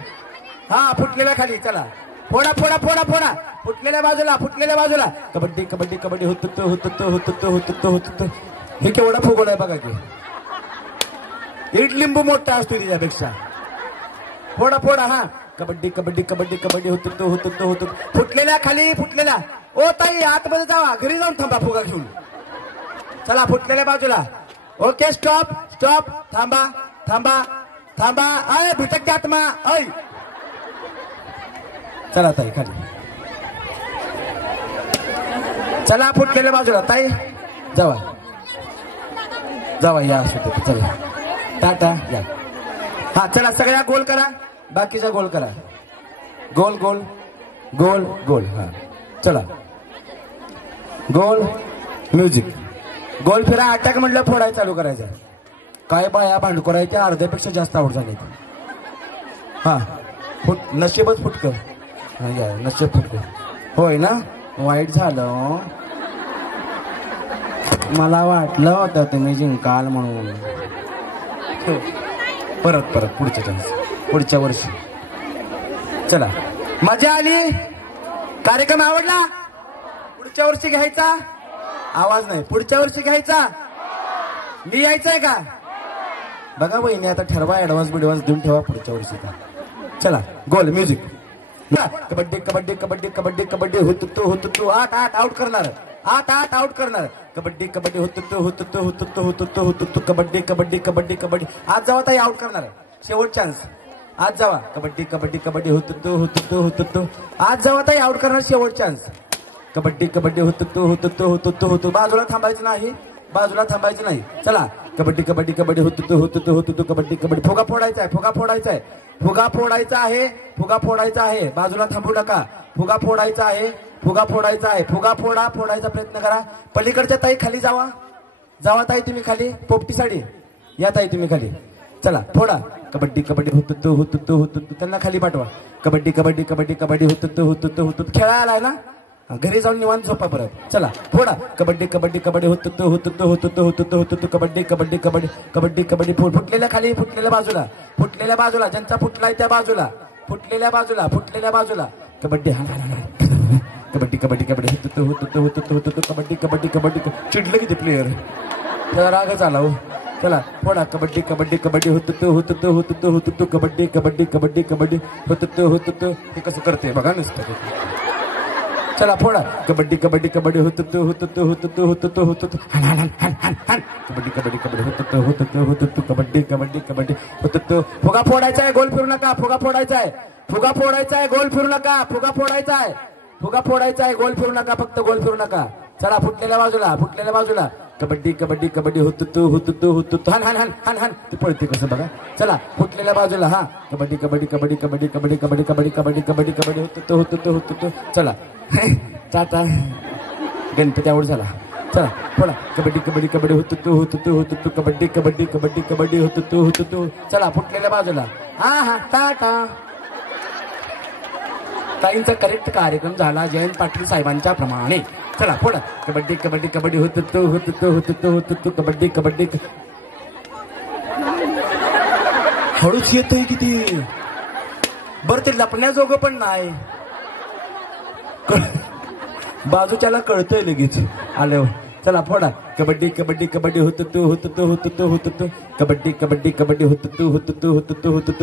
हा, फुटलेला खाली. चला फोडा फोडा फोडा फोडा. फुटलेल्या बाजूला, फुटलेल्या बाजूला. कबड्डी कबड्डी कबड्डी होत तो होत तो होत तो होत तो होत तो. हे केवढा फुगोड आहे बघा की. इट लिंबू मोठा असतो तिच्यापेक्षा. फोडा फोडा. हा, कबड्डी कबड्डी कबड्डी कबड्डी होत तो होत तो होत. फुटलेल्या खाली, फुटलेला. ओ ताई आतमध्ये जावा, घरी जाऊन थांबा फुगा घेऊन. चला फुटलेल्या बाजूला. Okay, stop stop. थांबा थांबा थांबा. अय भिटक आत्मा. ऐ चला ताई खाली. चला फुटलेल्या बाजूला. ताई जावा जावा. या असू दे. चला टाटा या. हा चला सगळ्या गोल करा, बाकीच्या गोल करा, गोल गोल गोल गोल. हा चला गोल. म्युझिक. गोल फिरा. अटॅक म्हटलं फोडायला चालू करायचं. काय बाया भांडकोरायच्या अर्ध्यापेक्षा जास्त आवड झाली. हा नशीबच फुटकं. नशीब फुटकं होय ना. वाईट झालं, मला वाटलं होतं तुम्ही जिंकाल म्हणून. परत परत पुढच्या चान्स, पुढच्या वर्षी. चला मजा आली, कार्यक्रम आवडला, पुढच्या वर्षी घ्यायचा. आवाज नाही, पुढच्या वर्षी घ्यायचा. मी यायचंय का बघा वहिनी, आता ठरवा, ऍडव्हान्स बिडव्हान्स देऊन ठेवा पुढच्या वर्षी का. चला गोल. म्युझिक. कबड्डी कबड्डी कबड्डी कबड्डी कबड्डी होत तू 8 आउट करणार, 8 आउट करणार. कबड्डी कबड्डी होत तू कबड्डी कबड्डी कबड्डी कबड्डी. आज जावा ताई आउट करणार, शेवट चान्स. आज जावा. कबड्डी कबड्डी कबड्डी होत तू आज जावा ताई आउट करणार, शेवट चान्स. कबड्डी कबड्डी होत तू बाजूला थांबायचं नाही, बाजूला थांबायचं नाही. चला कबड्डी कबड्डी कबड्डी होत तू कबड्डी कबड्डी. फुगा फोडायचा आहे, फुगा फोडायचा आहे, फुगा फोडायचा आहे, फुगा फोडायचा आहे. बाजूला थांबू नका, फुगा फोडायचा आहे, फुगा फोडायचा आहे. फुगा फोडायचा प्रयत्न करा. पलीकडच्या ताई खाली जावा, जावा ताई तुम्ही खाली. पोपटी साडी या ताई तुम्ही खाली. चला फोडा. कबड्डी कबड्डी होत तू त्यांना खाली पाठवा. कबड्डी कबड्डी कबड्डी कबड्डी होत तू खेळायला आलाय ना, घरी जाऊन निवांत झोपा परत. चला फोडा. कबड्डी कबड्डी कबड्डी होत तू कबड्डी कबड्डी कबड्डी कबड्डी कबड्डी. फुटलेल्या खाली, फुटलेल्या बाजूला, फुटलेल्या बाजूला, ज्यांचा फुटलाय त्या बाजूला, फुटलेल्या बाजूला, फुटलेल्या बाजूला. कबड्डी. कबड्डी कबड्डी कबड्डी होत कबड्डी कबड्डी कबड्डी. चिडलं किती प्लेयर, त्याला रागच आला हो. चला फोडा. कबड्डी कबड्डी कबड्डी होत तू कबड्डी कबड्डी कबड्डी कबड्डी होत तू. हे कसं करते बघा नुसतं. चला फोडा. कबड्डी कबड्डी कबड्डी होत तू कबड्डी कबड्डी कबड्डी होत तू कबड्डी कबड्डी कबड्डी होत तू. फुगा फोडायचा आहे, गोल फिरू नका. फुगा फोडायचा आहे, फुगा फोडायचा आहे, गोल फिरू नका. फुगा फोडायचा आहे, फुगा फोडायचा आहे, गोल फिरू नका, फक्त गोल फिरू नका. चला फुटलेल्या बाजूला, फुटलेल्या बाजूला. कबड्डी कबड्डी कबड्डी होत तू हन हन हन हन हन. ती पळते कसं बघा. चला फुटलेल्या बाजूला. हा कबड्डी कबड्डी कबड्डी कबड्डी कबड्डी कबड्डी कबड्डी कबड्डी कबड्डी कबड्डी होत तू. चला टाटा, गणपती आवड झाला. चला फोडा. कबड्डी कबड्डी कबड्डी होत तू कबड्डी कबड्डी कबड्डी कबड्डी होत तू. चला फुटलेल्या बाजूला. हा टाटा. ताईंचा करेक्ट कार्यक्रम झाला जयंत पाटील साहेबांच्या प्रमाणे. चला फोडा. कबड्डी कबड्डी कबड्डी होत तू कबड्डी कबड्डी. हळूच येतंय किती बरं, ते लपण्याजोगं पण नाही. बाजूच्याला कळतंय लगेच आलं. चला फोडा. कबड्डी कबड्डी कबड्डी होत तू कबड्डी कबड्डी कबड्डी होत तू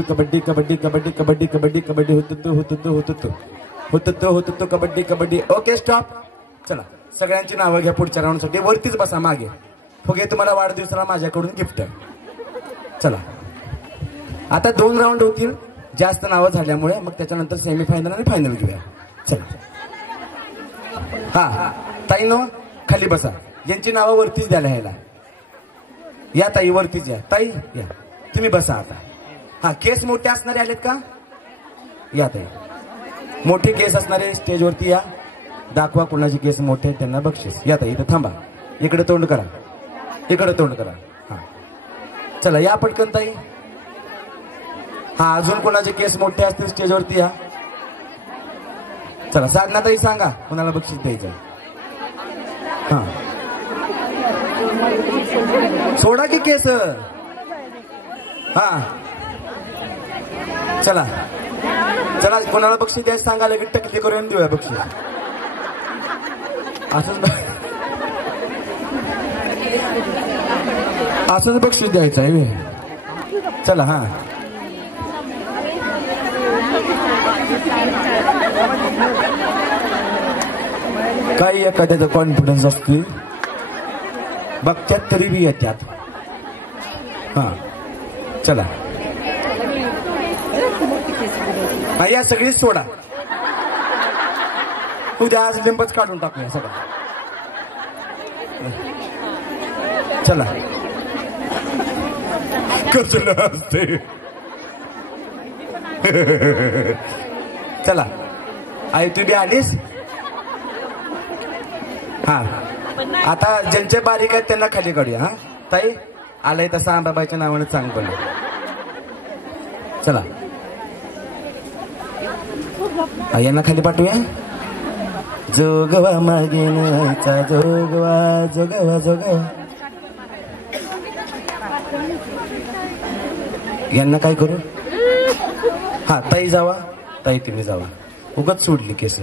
कबड्डी कबड्डी कबड्डी कबड्डी कबड्डी कबड्डी होत तू कबड्डी कबड्डी. Okay stop. चला सगळ्यांची नावं घ्या पुढच्या राऊंडसाठी. वरतीच बसा मागे. फुगे तुम्हाला वाढदिवसाला माझ्याकडून गिफ्ट. चला आता 2 राऊंड होतील, जास्त नावं झाल्यामुळे. मग त्याच्यानंतर सेमीफायनल आणि फायनल घेऊया. चला हा ताई नो खाली बसा. यांची नावं वरतीच द्यायला ह्याला. या ताई वरतीच या. ताई या तुम्ही बसा आता. हा केस मोठे असणारे आलेत का? या ताई. मोठे केस असणारे स्टेजवरती या. दाखवा कोणाचे केस मोठे त्यांना बक्षीस. या ताई इथं थांबा. इकडे तोंड करा, इकडे तोंड करा. हा चला या पटकन ताई. हा अजून कोणाचे केस मोठे असतील स्टेजवरती या. चला साधना ताई सांगा कोणाला बक्षीस द्यायचं. हा सोडा की केस. हा चला चला कोणाला बक्षीस द्यायचं सांगा, लगेच टकली करून देऊया बक्षीस. असंच बक्षीस द्यायचं आहे. चला हा काही एखाद्याचा कॉन्फिडन्स असतो बघत्यात तरी बी येत्यात. हा चला या सगळीच सोडा. उद्या आज लिंबच काढून टाकूया सगळं. चला कसलं असते चला आई तू बी आलीस. हा आता ज्यांचे बारीक आहेत त्यांना खाली काढूया. हा ताई आलाय तसा अंबाबाईच्या नावाने चांग पण. चला यांना खाली पाठवूया. जोगवा मागे नाचा जोगवा जोगवा जोगवा. यांना काय करू. हा ताई जावा. ताई तुम्ही जावा. उगाच सोडली केस.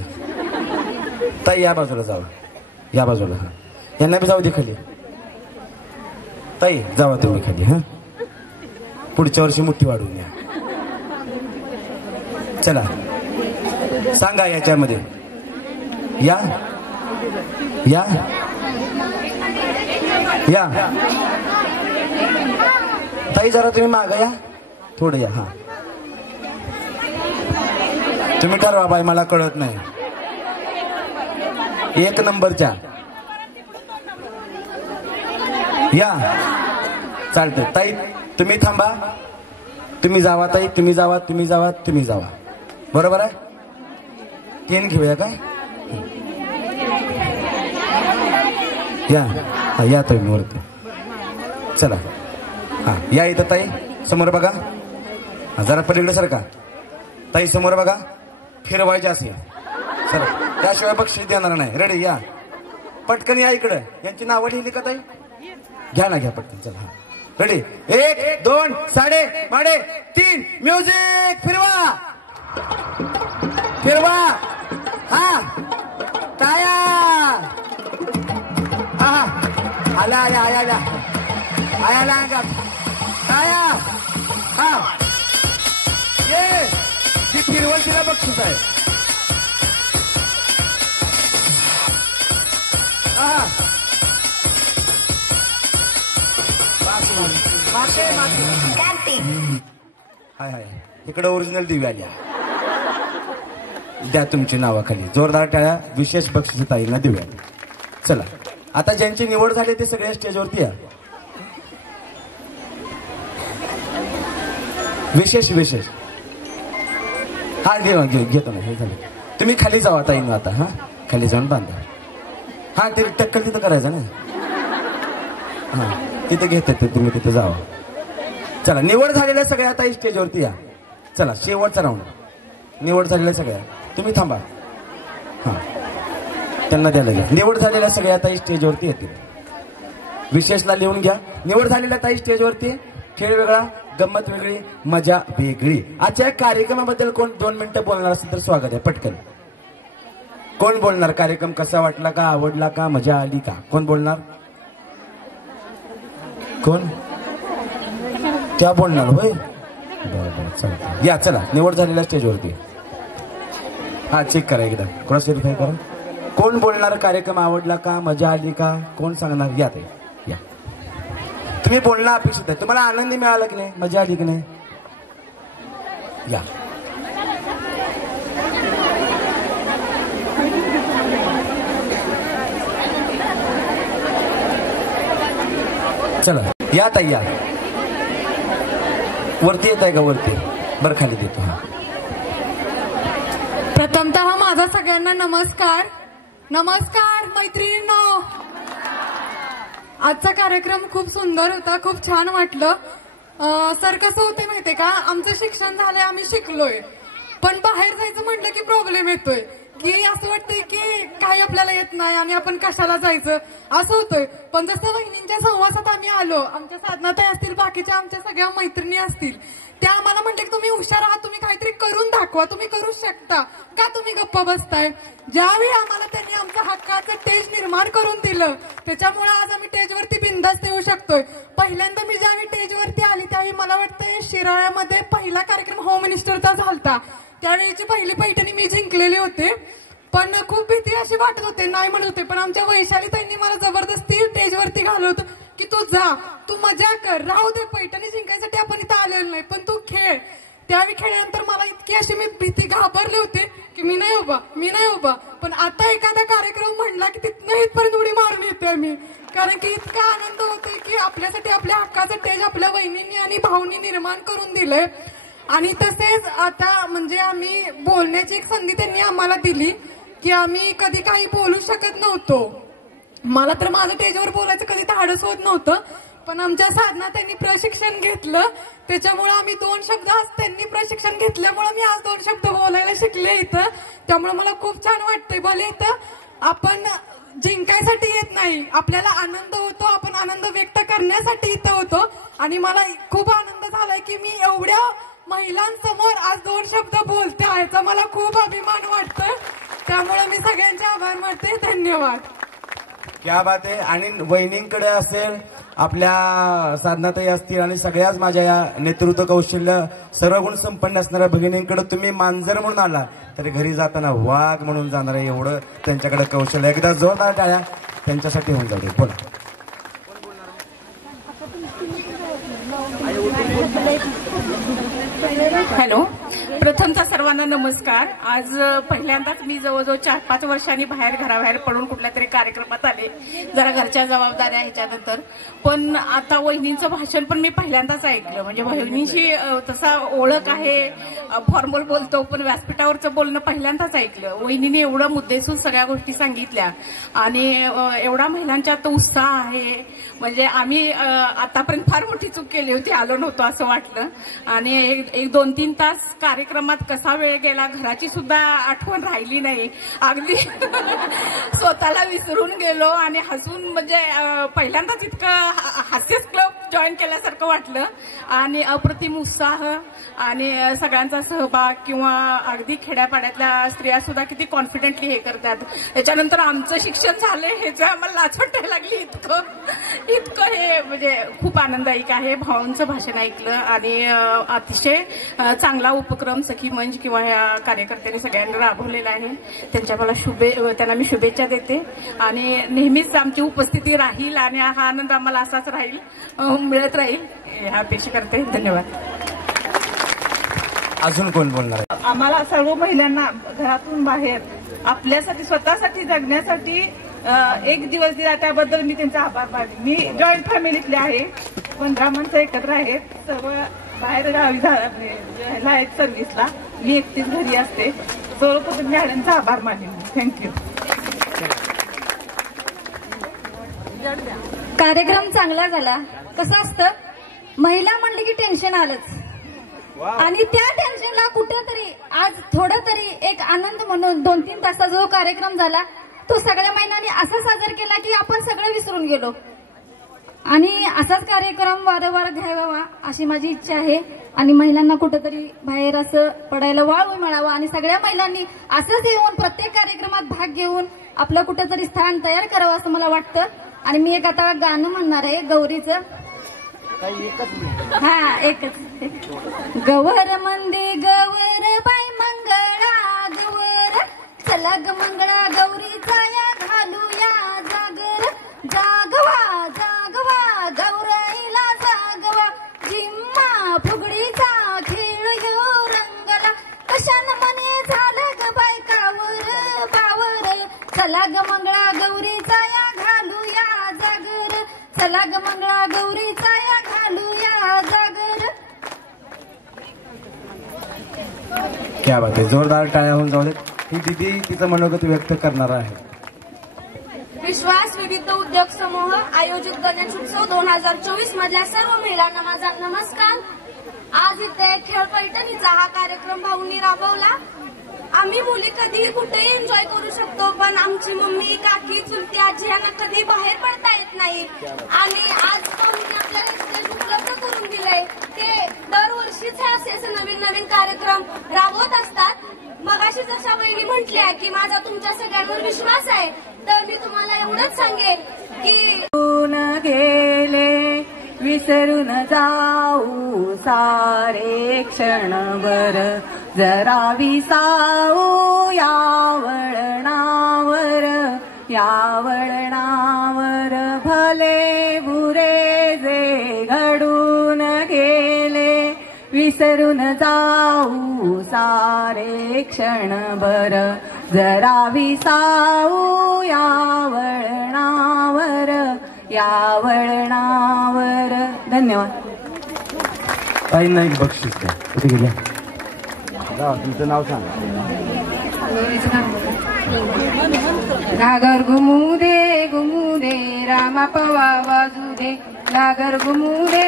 ताई या बाजूला जावा. या बाजूला. हा यांना बी जाऊ दे खाली. ताई जावा तुम्ही खाली. हा पुढच्या वर्षी मुठ्ठी वाढवून या. चला सांगा याच्यामध्ये या या या. ताई जरा तुम्ही मागं या थोडं या. हा तुम्ही ठरवा बाई मला कळत नाही. 1 नंबरच्या या चालतंय. ताई तुम्ही थांबा. तुम्ही जावा ताई. तुम्ही जावा तुम्ही जावा तुम्ही जावा. बरोबर आहे. 3 घेऊया काय. या हा या तुम्ही वरती. चला हा या इथं ताई समोर बघा. जरा पलीकडे सारखा. ताई समोर बघा. फिरवायचे असे चला त्याशिवाय बक्षीस देणार नाही. रेडी या पटकन या इकडे. यांची नावं लिहिली का ताई. घ्या ना घ्या पटकन. चला हा रेडी. 1 2 साडे माडे 3 म्युझिक. फिरवा फिरवा. हा टाया. हा आला आला आया आला आयाला अंगात टाया. हा ये ती फिरवल तिला बक्षीस आहे. हा हाय हाय इकडे ओरिजिनल दिव्या आल्या. द्या तुमची नावाखाली जोरदार टाळ्या. विशेष बक्षीस ताईंना देऊया. चला आता ज्यांची निवड झाली ते सगळ्या स्टेजवरती या. विशेष विशेष हा घेतो ना. हे झालं. तुम्ही खाली जावा ताईंना आता. हा खाली जाऊन बांधा. हा ते टक्कल तिथं करायचं ना. हा तिथे घेत ते तुम्ही तिथे जावा. चला निवड झालेल्या सगळ्या ताई स्टेजवरती या. चला शेवटचा राऊंड. निवड झालेल्या सगळ्या तुम्ही थांबा. हा त्यांना द्यायला घ्या. निवड झालेल्या सगळ्या ताई स्टेजवरती येतील. विशेषला लिहून घ्या. निवड झालेल्या ताई स्टेजवरती. खेळ वेगळा गंमत वेगळी मजा वेगळी. आजच्या कार्यक्रमाबद्दल कोण 2 मिनिटं बोलणार असेल तर स्वागत आहे. पटकन कोण बोलणार. कार्यक्रम कसा वाटला का आवडला का मजा आली का. कोण बोलणार. कोण त्या बोलणार होय. बरं चला या. चला निवड झालेल्या स्टेजवरती. हा चेक करा एकदा. क्रॉस व्हेरीफाय करा. कोण बोलणार. कार्यक्रम आवडला का मजा आली का कोण सांगणार. या ते या. तुम्ही बोलणं अपेक्षित आहे. तुम्हाला आनंदी मिळाला की नाही. मजा आली की नाही. या चला या ताई या. वरती येत आहे का वरती. बरं खाली देतो. हा प्रथमतः माझा सगळ्यांना नमस्कार. नमस्कार मैत्रिणींनो. आजचा कार्यक्रम खूप सुंदर होता. खूप छान वाटलं. सर कसं होते माहितीये का. आमचं शिक्षण झालंय. आम्ही शिकलोय. पण बाहेर जायचं म्हटलं की प्रॉब्लेम येतोय. की असं वाटतंय की काही आपल्याला येत नाही आणि आपण कशाला जायचं असं होतंय. पण जसं वहिनींच्या सहवासात आम्ही आलो. आमच्या साधनाताई असतील बाकीच्या आमच्या सगळ्या मैत्रिणी असतील त्या आम्हाला म्हणले की तुम्ही हुशार आहात. तुम्ही काहीतरी करून दाखवा. तुम्ही करू शकता का. तुम्ही गप्प बसताय. ज्यावेळी आम्हाला त्यांनी आमच्या हक्काचं स्टेज निर्माण करून दिलं त्याच्यामुळे आज आम्ही स्टेजवरती बिनधास्त येऊ शकतोय. पहिल्यांदा मी ज्यावेळी स्टेजवरती आली त्यावेळी मला वाटतंय शिराळ्यामध्ये पहिला कार्यक्रम होम मिनिस्टरचा झालता. त्यावेळीची पहिली पैठणी मी जिंकलेली होते. पण खूप भीती अशी वाटत होते. नाही म्हणत होते. पण आमच्या वैशाली ताईंनी मला जबरदस्ती स्टेजवरती घालवत की तू जा तू मजा कर. राहू दे पैठणी जिंकायसाठी आपण इथं आलेलो नाही पण तू खेळ. त्यावेळी खेळल्यानंतर मला इतकी अशी मी भीती घाबरले होते की मी नाही उभा. पण आता एखादा कार्यक्रम म्हणला की तिथनं इथपर्यंत उडी मारून येते आम्ही. कारण की इतका आनंद होतोय की आपल्यासाठी आपल्या हक्काचं स्टेज आपल्या वहिनींनी आणि भाऊंनी निर्माण करून दिलंय. आणि तसेच आता म्हणजे आम्ही बोलण्याची एक संधी त्यांनी आम्हाला दिली की आम्ही कधी काही बोलू शकत नव्हतो. मला तर माझं स्टेजवर बोलायचं कधी धाडस होत नव्हतं, पण आमच्या साधना त्यांनी प्रशिक्षण घेतलं, त्याच्यामुळे आम्ही 2 शब्द आज त्यांनी प्रशिक्षण घेतल्यामुळे मी आज 2 शब्द बोलायला शिकले इथं. त्यामुळे मला खूप छान वाटतंय. भले इथं आपण जिंकायसाठी येत नाही, आपल्याला आनंद होतो, आपण आनंद व्यक्त करण्यासाठी इथं होतो. आणि मला खूप आनंद झालाय की मी एवढ्या महिलांसमोर आज 2 शब्द बोलते आहे, याचा मला खूप अभिमान वाटतोय. त्यामुळे मी सगळ्यांचे आभार मानते. धन्यवाद. क्या बात आहे. आणि वहिनींकडे असेल, आपल्या साधनाताई असतील आणि सगळ्याच माझ्या या नेतृत्व कौशल्य सर्व गुण संपन्न असणाऱ्या भगिनींकडे तुम्ही मांजर म्हणून आला तरी घरी जाताना वाघ म्हणून जाणार आहे, एवढं त्यांच्याकडे कौशल्य. एकदा जोरदार टाळ्या त्यांच्यासाठी होऊन जाऊ. बोला. हॅलो, प्रथमतः सर्वांना नमस्कार. आज पहिल्यांदाच मी जवळजवळ 4-5 वर्षांनी घराबाहेर पडून कुठल्या तरी कार्यक्रमात आले, जरा घरच्या जबाबदाऱ्या ह्याच्यानंतर. पण आता वहिनींचं भाषण पण मी पहिल्यांदाच ऐकलं. म्हणजे वहिनींची तसा ओळख आहे, फॉर्मल बोलतो, पण व्यासपीठावरचं बोलणं पहिल्यांदाच ऐकलं. वहिनीने एवढं मुद्देसूद सगळ्या गोष्टी सांगितल्या आणि एवढा महिलांच्यात उत्साह आहे. म्हणजे आम्ही आतापर्यंत फार मोठी चूक केली होती, आलो नव्हतो असं वाटलं. आणि एक 2-3 तास कार्यक्रमात कसा वेळ गेला घराची सुद्धा आठवण राहिली नाही. अगदी स्वतःला विसरून गेलो आणि हसून म्हणजे पहिल्यांदाच इतकं हास्यच क्लब जॉईन केल्यासारखं वाटलं. आणि अप्रतिम उत्साह आणि सगळ्यांचा सहभाग, किंवा अगदी खेड्यापाड्यातल्या स्त्रिया सुद्धा किती कॉन्फिडेंटली हे करतात. त्याच्यानंतर आमचं शिक्षण झालंय ह्याचं आम्हाला लाज वाटायला लागली. इतकं हे म्हणजे खूप आनंददायक आहे. भावांचं भाषण ऐकलं आणि अतिशय चांगला उपक्रम सखी मंच किंवा ह्या कार्यकर्त्यांनी सगळ्यांनी राबवलेला आहे. त्यांना मी शुभेच्छा देते आणि नेहमीच आमची उपस्थिती राहील आणि हा आनंद आम्हाला असाच राहील, मिळत राहील, ह्या अपेक्षा करते. धन्यवाद. अजून कोण बोलणार आहे? आम्हाला सर्व महिलांना घरातून बाहेर आपल्यासाठी स्वतःसाठी जगण्यासाठी एक दिवस दिला, त्याबद्दल मी त्यांचा आभार मानते. मी जॉईंट फॅमिलीतले आहे, 15 माणसं एकत्र आहेत, सर्व बाहेर गावी राहायला आहेत सर्व्हिसला. मी एकटीच घरी असते. सर्वप्रथम मी त्यांचा आभार मानेन. थँक्यू. कार्यक्रम चांगला झाला. कसं असतं, महिला म्हणली की टेन्शन आलंच, आणि त्या टेन्शनला कुठेतरी आज थोडं तरी एक आनंद म्हणून 2-3 तासाचा जो कार्यक्रम झाला तो सगळ्या महिलांनी असा साजरा केला की आपण सगळं विसरून गेलो. आणि असाच कार्यक्रम वारंवार घ्यावा अशी माझी इच्छा आहे. आणि महिलांना कुठेतरी बाहेर असं पडायला वाव मिळावा आणि सगळ्या महिलांनी असंच येऊन प्रत्येक कार्यक्रमात भाग घेऊन आपलं कुठेतरी स्थान तयार करावं असं मला वाटतं. आणि मी एक आता गाणं म्हणणार आहे गौरीचं. हा, एकच. गवर मंदी गवर बाई मंगळा गवर, चला ग मंगळा गौरीचा या घालूया जागर. जागवा जागवा गौराईला जागवा, जिम्मा फुगडीचा खेळ घेऊ रंगला. कशान मने झालं ग बायकावर बावर, चला ग मंगळा गौरीचा या घालूया जागर. चला ग मंगळा गौरीचा या घालूया जागर. क्या बात आहे. जोरदार टाळ्या होऊन जाऊ देत. ही दिदी तिचं मनोगत व्यक्त करणार आहे. विश्वास विविध उद्योग समूह आयोजित गणेश उत्सव 2024 मधल्या सर्व महिलांना माझा नमस्कार. आज इथे खेळ पैठणीचा हा कार्यक्रम भाऊंनी राबवला. आम्ही मुली कधी कुठेही एन्जॉय करू शकतो, पण आमची मम्मी, काकी, चुलती, आजी यांना कधी बाहेर पडता येत नाही. आणि आज भाऊंनी आपल्याला स्टेज उपलब्ध करून दिलंय. ते दरवर्षीच असे नवीन नवीन कार्यक्रम राबवत असतात. मगाशी जशा वहिनी म्हटल्या की माझा तुमच्या सगळ्यांवर विश्वास आहे, तर मी तुम्हाला एवढंच सांगेन की गेले विसरून जाऊ सारे क्षणभर, जरा विसाऊ या वळणावर, या वळणावर भले बुरे जे घडून गेले, विसरून जाऊ सारे क्षणभर, जरा विसाऊ या वळणावर, या वळणावर. धन्यवाद. ताईंना एक बक्षीस द्या. कुठे गेल्या? तुमचं नाव सांगा. घागर घुमू दे रामा पवा वाजू दे. घागर घुमू दे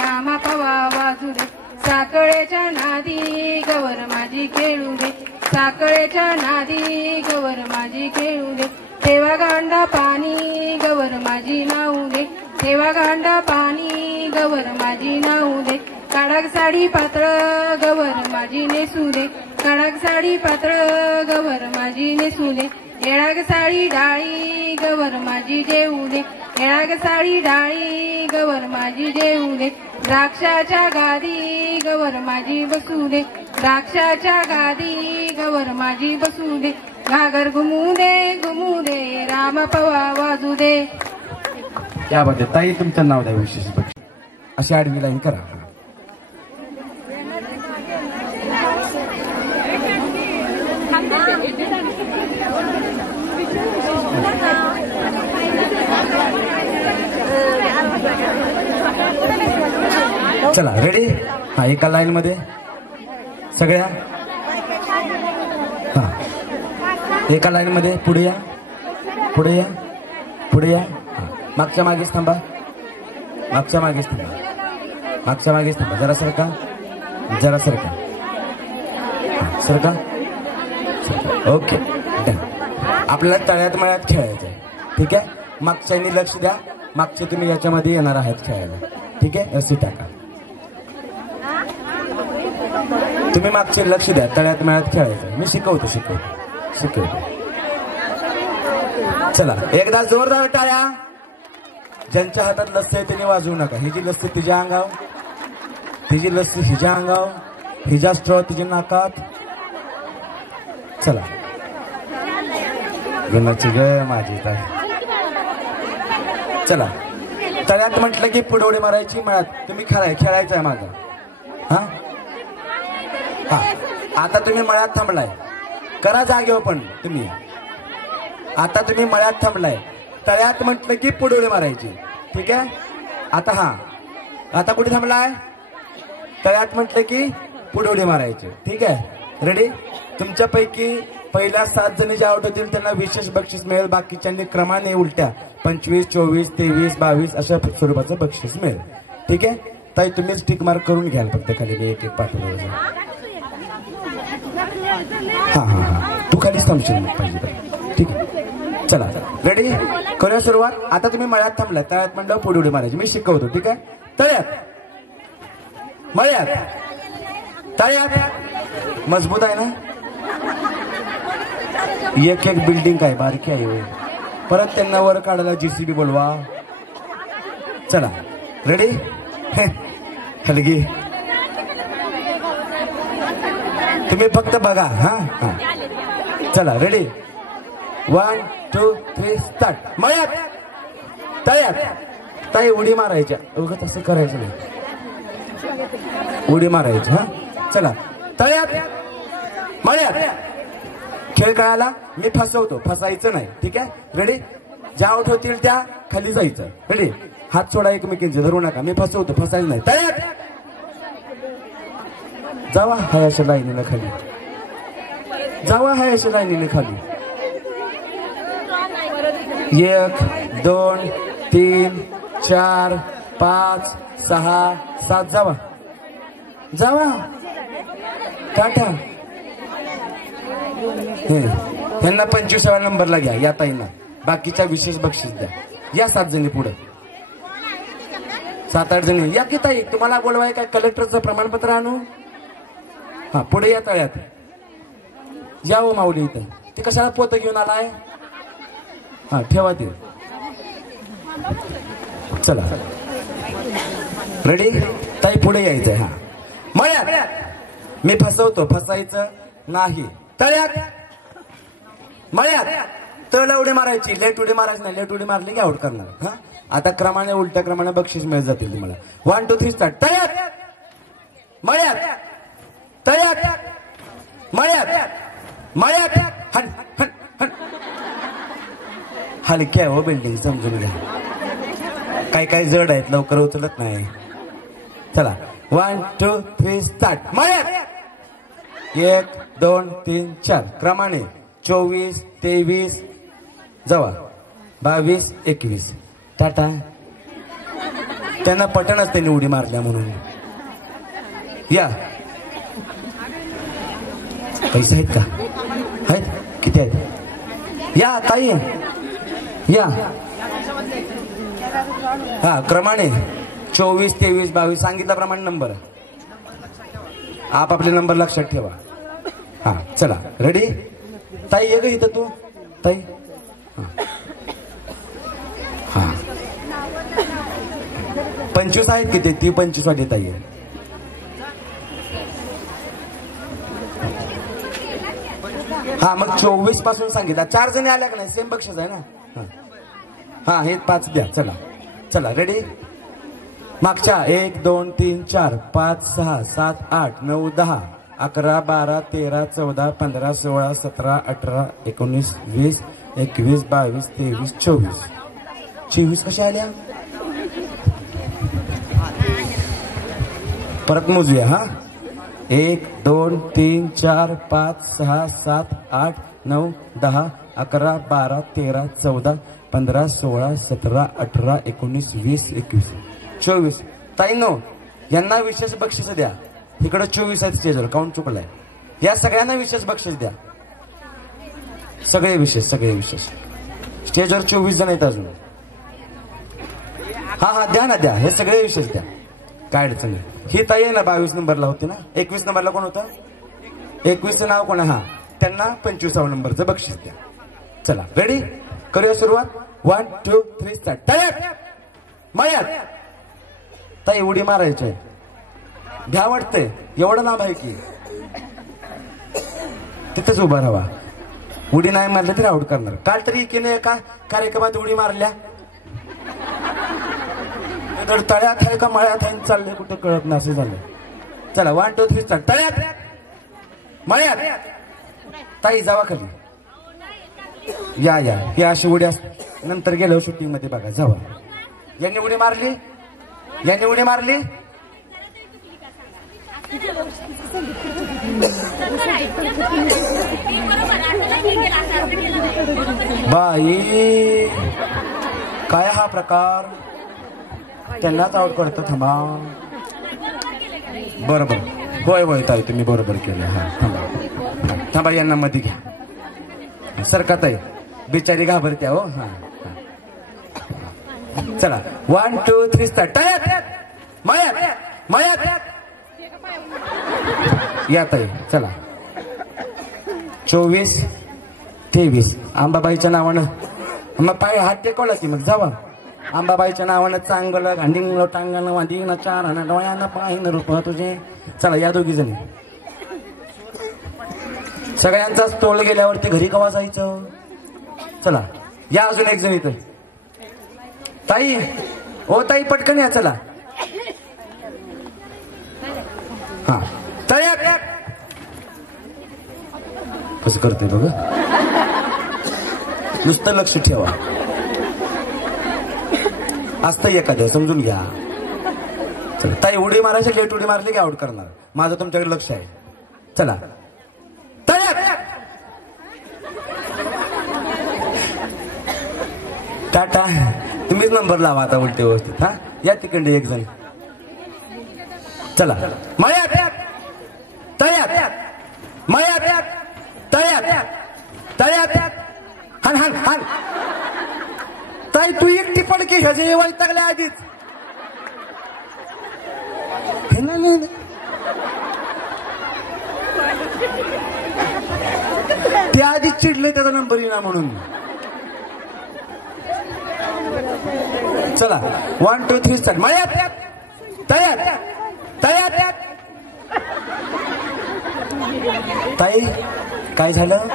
रामा पवा वाजू दे. साखळेच्या नादी गवर माझी खेळू दे. साखळेच्या नादी गवर माझी खेळू दे. तेव्हा गांडा पाणी गवर माझी नाऊ दे. तेव्हा गांडा पाणी गवर माझी नाऊ दे. काळाक साडी पातळ गवर माझी नेसू दे. काळाक साडी पातळ गवर माझी नेसू दे. येळाक साडी डाळी गवर माझी जेवू दे. येळाक साडी डाळी गवर माझी जेवू दे. द्राक्षाच्या गादी गवर माझी बसू दे. द्राक्षाच्या गादी गवर माझी बसू दे. घागर घुमू दे राम पवा वाजू दे. या बात आहे. ताई तुमचं नाव द्या विशेष बक्षीस. अशी आडवी लाईन करा. चला रेडी. हा एका लाईन मध्ये सगळ्या. हा एका लाईन मध्ये पुढे या पुढे या पुढे या. मागच्या मागेच थांबा. मागच्या मागेच थांबा. मागच्या मागेच थांबा. जरा सरका जरा सरका सरका. ओके आपल्याला तळ्यात मळ्यात खेळायचं आहे. ठीक आहे. मागच्यानी लक्ष द्या. मागचे तुम्ही याच्यामध्ये येणार आहात खेळायला. ठीक आहे. असे टाका. तुम्ही मागचे लक्ष द्या. तळ्यात मळ्यात खेळायचं. मी शिकवतो. चला एकदा जोरदार टाळ्या. ज्यांच्या हातात लस्सी आहे त्यांनी वाजवू नका. ही जी लस्सी तिच्या अंगाव, तिची लस्सी हिच्या अंगाव, हिच्या स्ट्रॉ तिच्या नाकात. चला गुणाची ग माझी ताई. चला तळ्यात म्हटलं की पुढे मारायची. मळ्यात तुम्ही खेळायचं आहे माझं. हा हा आता तुम्ही मळ्यात थांबलाय. करा जागेवर पण तुम्ही. आता तुम्ही मळ्यात थांबलाय. तळ्यात म्हटलं की पुढे मारायची. ठीक आहे. आता हा आता कुठे थांबलाय? तळ्यात म्हटलं की पुढे मारायचे. ठीक आहे. रेडी. तुमच्यापैकी पहिल्या 7 जणी जे आउट होतील त्यांना विशेष बक्षीस मिळेल. बाकीच्यांनी क्रमाने उलट्या 25, 24, 23, 22 अशा स्वरूपाचं बक्षीस मिळेल. ठीक आहे. ताई तुम्हीच टिक मार्क करून घ्याल फक्त खाली एक पाठवलं. हा हा हा तू खाली थांबशील पाहिजे. ठीक आहे. चला रेडी. करूया सुरुवात. आता तुम्ही मळ्यात थांबलाय. तळ्यात म्हणलं पुढे उडी मारायची. मी शिकवतो. ठीक आहे. तळ्यात मळ्यात तळ्यात. मजबूत आहे ना. एक एक बिल्डिंग काय बारकी आहे. परत त्यांना वर काढायला JCB बोलवा. चला रेडी. हलगी तुम्ही फक्त बघा. हा हा चला रेडी. 1, 2, 3 स्टार्ट. मळ्यात तळ्यात. ताई उडी मारायच्या. उगाच असं करायचं नाही. उडी मारायची. हा चला तळ्यात मळ्यात. खेळ कळाला. मी फसवतो. फसायचं नाही. ठीक आहे. रेडी. ज्या आउट होतील त्या खाली जायचं. रेडी. हात सोडा एकमेकींचे. धरू नका. मी फसवतो. फसायचं नाही. तळ्यात जावा. हाय अशा लाईनीला खाली जावा. हाय अशा लाईनीला खाली. 1, 2, 3, 4, 5, 6, 7 जावा जावा. टाटा. त्यांना 25व्या नंबरला घ्या. या ताईंना बाकीच्या विशेष बक्षीस द्या. या 7 जणी पुढे. 7-8 जणी या की ताई. तुम्हाला बोलवाय काय कलेक्टरचं प्रमाणपत्र आणू. हा पुढे या. तळ्यात या. हो माऊली इथे. ते कशाला पोत घेऊन आलाय. हा ठेवा ते. चला रेडी. ताई पुढे यायचंय. हा मळ्यात. मी फसवतो. फसायचं नाही. तळ्यात मळ्यात. तळ उडी मारायची. लेट उडी मारायची नाही. लेट उडी मारली की आउट करणार. हा आता क्रमाने उलट्या क्रमाने बक्षीस मिळत जातील तुम्हाला. 1, 2, 3 स्टार्ट. तळ्यात मळ्यात तळ्यात मळ्यात मळ्यात. हन हन हन. हलकी आहे हो बिल्डिंग. समजून घ्या. काही काही जड आहेत. लवकर उचलत नाही. चला 1 2 3 स्टार्ट मयत 1 2 3 4 क्रमाने 24 23 जवळ 22 21 टाटा त्यांना पटनच त्यांनी उडी मारल्या म्हणून या पैसे आहेत का आहेत किती आहेत या ताई या हा क्रमाने 24 23 22 सांगितल्याप्रमाणे नंबर आपापले नंबर लक्षात ठेवा हा चला रेडी ताई ये ग इथं तू ताई हा 25 आहेत किती ती 25 वाटी ताई हा मग 24 पासून सांगितलं 4 जणी आल्या का नाही सेम बक्षीस आहे ना हा हे 5 द्या चला चला रेडी मागच्या 1 2 3 4 5 6 7 8 9 10 11 12 13 14 15 16 17 18 19 20 21 22 23 24 24 कशा आल्या परत मोजूया हा 1 2 3 4 5 6 7 8 9 10 11 12 13 14 15 16 17 18 19 20 21 24 ताईंनो यांना विशेष बक्षीस द्या इकडे 24 आहेत स्टेजवर काउंट चुकलाय या सगळ्यांना विशेष बक्षीस द्या सगळे विशेष स्टेजवर 24 जण आहेत अजून हा द्या ना द्या हे सगळे विशेष द्या काय अडचण नाही ही ताई आहे ना 22 नंबरला होती ना 21 नंबरला कोण होतं 21चं नाव कोण आहे हा त्यांना 25वा नंबरचं बक्षीस द्या चला रेडी करूया सुरुवात 1 2 3 स्टार्ट तयार मयत ताई उडी मारायची भ्या वाटते एवढं नाव आहे की तिथंच उभा राहा उडी नाही मारली तरी आउट करणार काल तरी एकीने एका कार्यक्रमात उडी मारल्या तळ्यात आहे का मळ्यात आहे चाललंय कुठं कळत नाही असं झालं चला 1 2 3 स्टार्ट तळ्यात मळ्यात ताई जावा खाली या ही अशी उडी नंतर गेलो शूटिंग मध्ये बघा जावा यांनी उडी मारली बाई काय हा प्रकार त्यांनाच आउट करतो थांबा बरोबर होय ताई तुम्ही बरोबर केलं हा थांबा यांना मध्ये घ्या सरकत आहे बिचारी घाबरते हो हा चला 1 2 3 स्टार्ट तयार मयत या ताई चला 24 23 अंबाबाईच्या नावानं मग पाय हात टेकवला की मग जावा अंबाबाईच्या नावानं चांगलं घांडिंग टांगणं वांडिंग चारानं डोळ्यानं पाहिनं रूप तुझे चला या दोघी जणी सगळ्यांचाच तोल गेल्यावरती घरी कवा जायचं चला या अजून एक जण इथं ताई ओ ताई पटकन या चला हा तयार कसं करते बघ नुसतं लक्ष ठेवा असतं एखादं समजून घ्या चला ताई उडी मारायची लेट उडी मारली की आउट करणार माझं तुमच्याकडे लक्ष आहे चला तयार टाटा तुम्हीच नंबर लावा आता उलटे व्यवस्थित हा या तिकडे एक जण चला मयत तयार हान ताई तू एकटी पडकी ह्याचे वैतागल्या आधीच ते आधीच चिडले त्याचा नंबर येणार म्हणून चला 1 2 3 स्टार्ट मयत तयार ताई काय झालं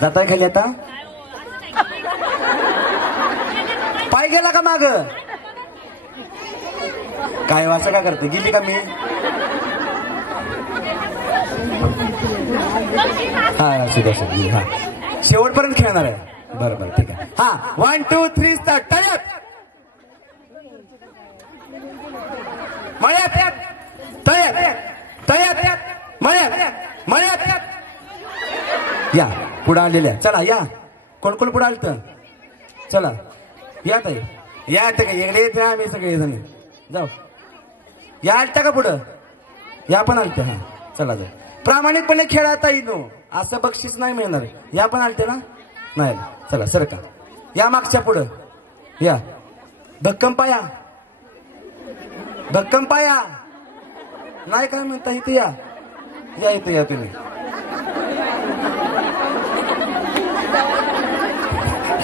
जाताय खाली आता पाय गेला का माग काय असं का करते गेली का मी हा हा शेवटपर्यंत खेळणार आहे बरोबर ठीक आहे हा 1 2 3 स्टार्ट तयार मळ्यात तळ्यात तळ्यात मळ्यात मळ्यात या पुढे आलेल्या चला या कोण कोण पुढे आलत चला या ताई या आता का इकडे येते आम्ही सगळे जण जाऊ या आलता का पुढं या पण आलते हा चला जाऊ प्रामाणिकपणे खेळाता येईल असं बक्षीस नाही मिळणार या पण आलते ना नाही चला सर का या मागच्या पुढं या भक्कम पाया नाही काय म्हणता इथे या इथे या तुम्ही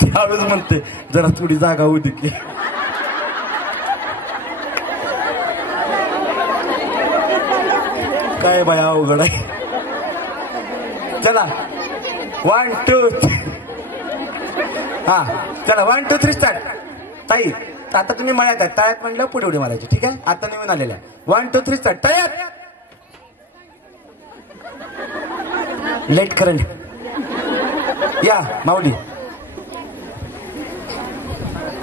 यावेळेस म्हणते जरा थोडी जागा होऊ दे की काय बाया अवघड आहे चला 1 2 हा चला 1 2 3 स्टार्ट ताई आता तुम्ही मळ्यात आहे तळ्यात म्हणलं पुढे उडी मारायची ठीक आहे आता नवीन आलेल्या 1 2 3 स्टार्ट तळ्यात लेट करंट या माऊली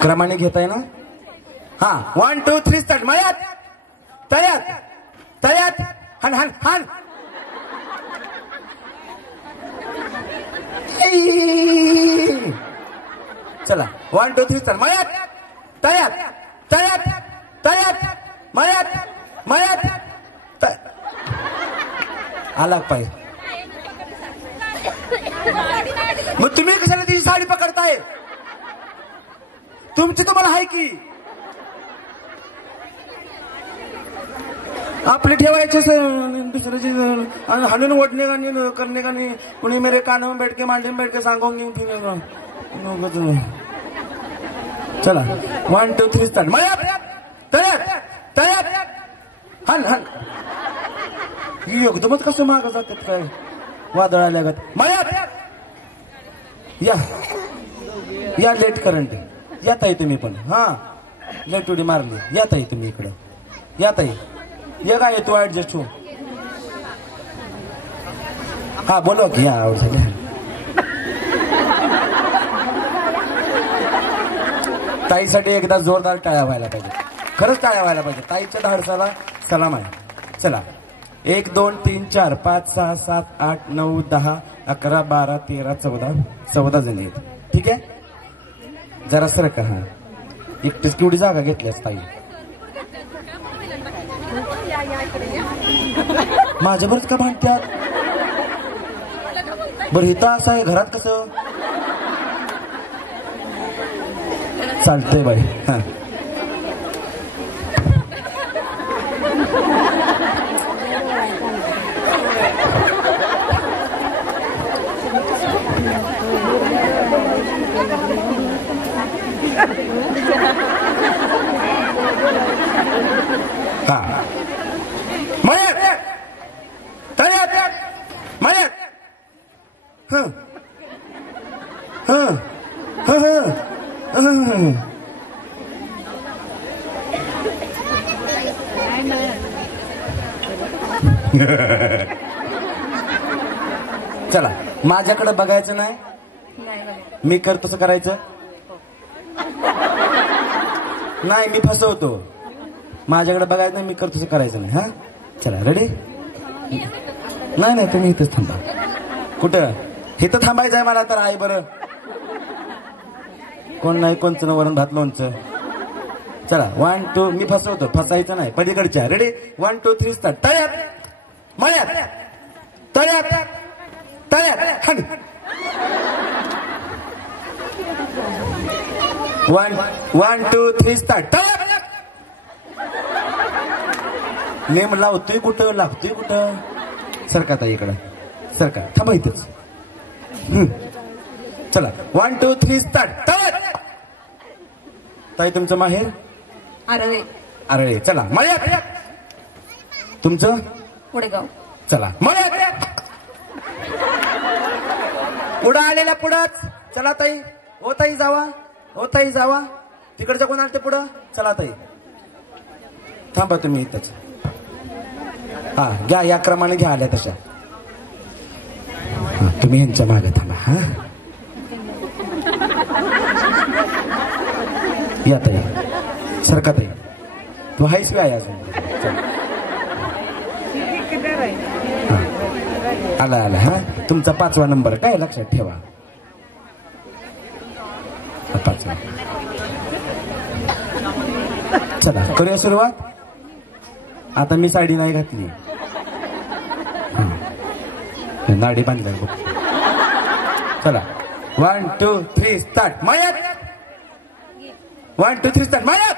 क्रमाने घेताय ना हा 1 2 3 स्टार्ट मळ्यात तळ्यात हन हन हन चला 1 2 3 स्टार्ट मळ्यात तळ्यात मळ्यात आला पाहिजे मग तुम्ही कशाला तिची साडी पकडताय तुमची तुम्हाला आहे की आपले ठेवायचे दुसऱ्याची हाणून ओढणे का नाही करणे का नाही कुणी मेरे कानों में बैठ के मांडी में बैठ के सांगोगे चला 1 2 3 स्टार्ट मळ्यात तळ्यात हन हन एकदमच कसं मागं जातात काय वादळ आल्यागत मळ्यात या लेट करंट यात आहे तुम्ही पण हा लेट उडी मारली यात आहे तुम्ही इकडं यात आहे ये काय तू ऍडजस्ट हो हा बोलो की या ताईसाठी एकदा जोरदार टाळ्या व्हायला पाहिजे खरंच टाळ्या व्हायला पाहिजे ताईच्या धाडसाला सलाम आहे चला 1 2 3 4 5 6 7 8 9 10 11 12 13 14 जण आहेत ठीक आहे जरा सर का हा एकटीच केवढी जागा घेतल्यास ताई माझ्यावरच का भांडत्यात बरं इथं असं आहे घरात कसं चालतंय बाई हा चला माझ्याकडे बघायचं नाही मी करतो तसं करायचं नाही मी फसवतो माझ्याकडे बघायचं नाही मी करतो तसं करायचं नाही हा चला रेडी नाही तुम्ही इथंच थांबा कुठं इथं थांबायचं आहे मला तर आहे बरं कोण नाही कोणचं वरण भात लोणचं चला 1 2 मी फसवतो फसायचं नाही पलीकडच्या रेडी 1 2 3 स्टार्ट तळ्यात मळ्यात तळ्यात हन 1 2 3 स्टार्ट तळ्यात नेम लावतोय कुठं लागतोय कुठं सरका ताई इकडं सरका थांबा इथंच चला 1 2 3 स्टार्ट तळ्यात ताई तुमचं माहेर आरळे चला मळ्यात तुमचं पुढेगाव चला मळ्यात पुढं आलेल्या पुढंच चला ताई ओ ताई जावा तिकडच्या कोण आलते पुढं चला ताई थांबा तुम्ही इथंच हा घ्या या क्रमाने घ्या आल्या तशा तुम्ही यांच्या मागे थांबा हा या ताई सरका ताई तू हायस काय अजून आला आला हा तुमचा 5वा नंबर काय लक्षात ठेवा. 5वा. चला करूया सुरुवात. आता मी साडी नाही घातली, नाडी बांधली बघ. चला 1 2 3 स्टार्ट. मयत 1 2 3 स्टार्ट. मयत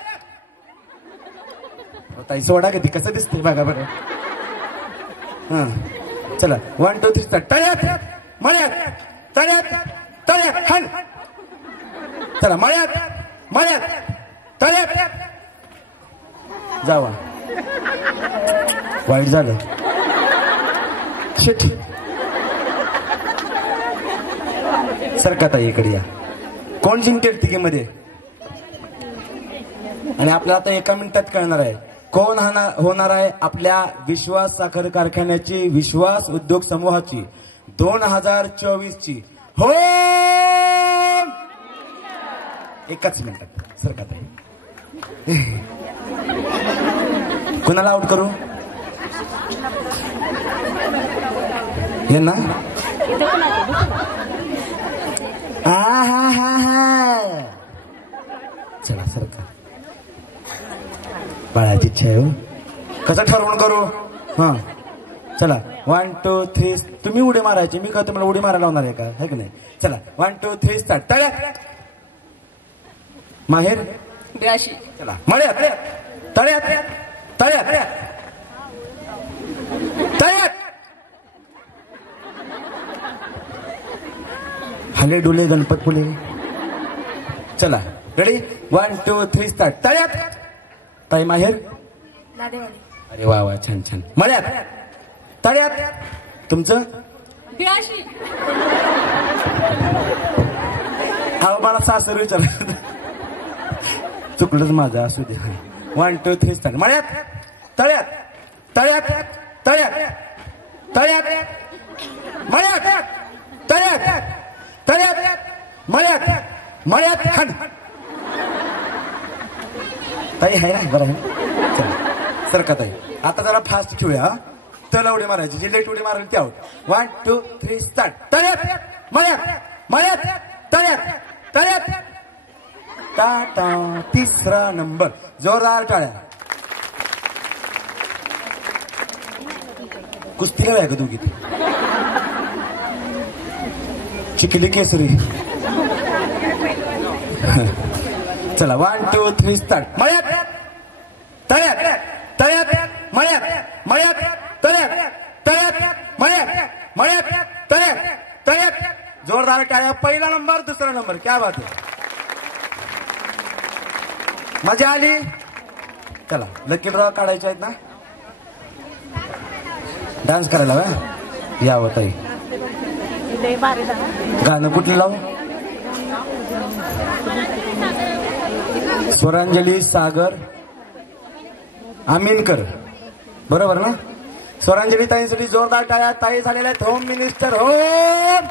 ताई सोडा कधी कसं दिसते बघा बरं. हा चला 1 2 3 स्टार्ट. तळ्यात मळ्यात तळ्यात तळ्यात हल. चला मळ्यात मळ्यात तळ्यात जावा. वाईट झालं. शिट. सरका ताई इकडे या. कोण जिंकेल तिघीमध्ये? आणि आपल्याला आता 1 मिनिटात कळणार आहे कोण होणार आहे आपल्या विश्वास साखर कारखान्याची, विश्वास उद्योग समूहाची 2024ची हो. 1 मिनिटात सरका ताई. कुणाला आउट करू? यांना? हा हा हा हा. चला सरका. बाळाची इच्छा आहे हो. कसं ठरवून करू? हा चला 1 2 3. तुम्ही उडी मारायची, मी का तुम्हाला उडी मारायला लावणार आहे का? है की नाही? चला 1 2 3 स्टार्ट. तळ्यात माहेर 82. चला मळ्यात तळ्यात तळ्यात तळ्यात हले डुले गणपतपुले. चला रेडी 1 2 3 स्टार्ट. तळ्यात ताई माहेर नादेवाडी. अरे वा वा छान छान. मळ्यात तळ्यात तुमचं 82. हा मला सासर विचार चुकलंच माझं असू दे. 1 2 3 स्टार्ट. मळ्यात तळ्यात तळ्यात तळ्यात तळ्यात मळ्यात तळ्यात तळ्यात मळ्यात मळ्यात खंड. ताई आहे ना बरं आहे. सरका ताई आता जरा फास्ट खेळूया. तळ उडी मारायची, जी लेट उडी मारेल ती आउट. 1 2 3 स्टार्ट. तळ्यात मळ्यात मळ्यात तळ्यात तळ्यात. टाटा 3रा नंबर. जोरदार टाळ्या. कुस्ती काय का दोघी? चिखली केसरी. चला 1 2 3 स्टार्ट. मळ्यात तळ्यात तळ्यात मळ्यात मळ्यात तळ्यात तळ्यात मळ्यात मळ्यात तळ्यात तळ्यात. जोरदार टाळ्या. 1ला नंबर 2रा नंबर. क्या बात आहे. मजा आली. चला लकी ड्रॉ काढायचे आहेत ना. डान्स करायला यावं ताई. गाणं कुठलं लावू? स्वरांजली सागर आमीनकर बरोबर ना. स्वरांजली ताईंसाठी जोरदार टाळ्या. ताई झालेल्या आहेत होम मिनिस्टर होम.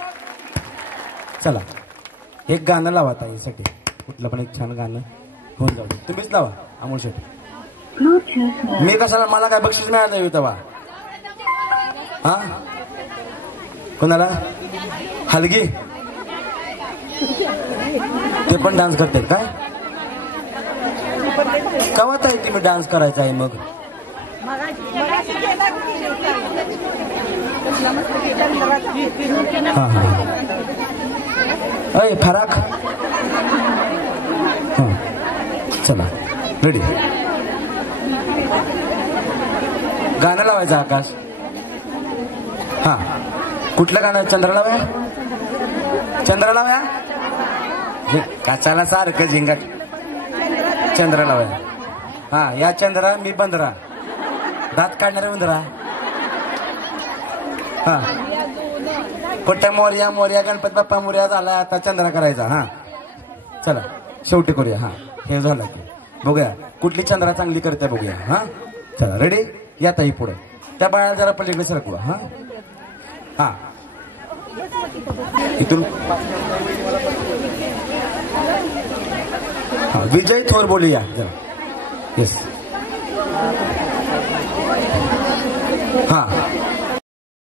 चला एक गाणं लावा ताईसाठी, कुठलं पण एक छान गाणं होऊन जाऊ. तुम्हीच लावा अमोल शेट्टी. मी कशाला, मला काय बक्षीस मिळालं नाही तेव्हा. हा कोणाला? हलगी ते पण डान्स करतात काय? कवा ताई तुम्ही डान्स करायचा आहे मग? हा हा अय फराक. हा चला रेडी. गाणं लावायचं आकाश. हा कुठलं गाणं? चंद्र लाव्या. चंद्र लाव्या काचाला सारखं झिंगाट. चंद्र लाव्या. हा या चंद्रा मी बंदरा, दात काढणारे बंदरा. हा कुठं मोर्या मोर्या गणपती बाप्पा मोर्या झाला. आता चंद्रा करायचा. हा चला शेवटी करूया. हा हे झालं की बघूया कुठली चंद्रा चांगली करते बघूया. हा चला रेडी. या ताई पुढे. त्या बाळाला जरा पलीकडे सरकवा. हा हा इथून विजय थोर बोलूया जरा. येस हा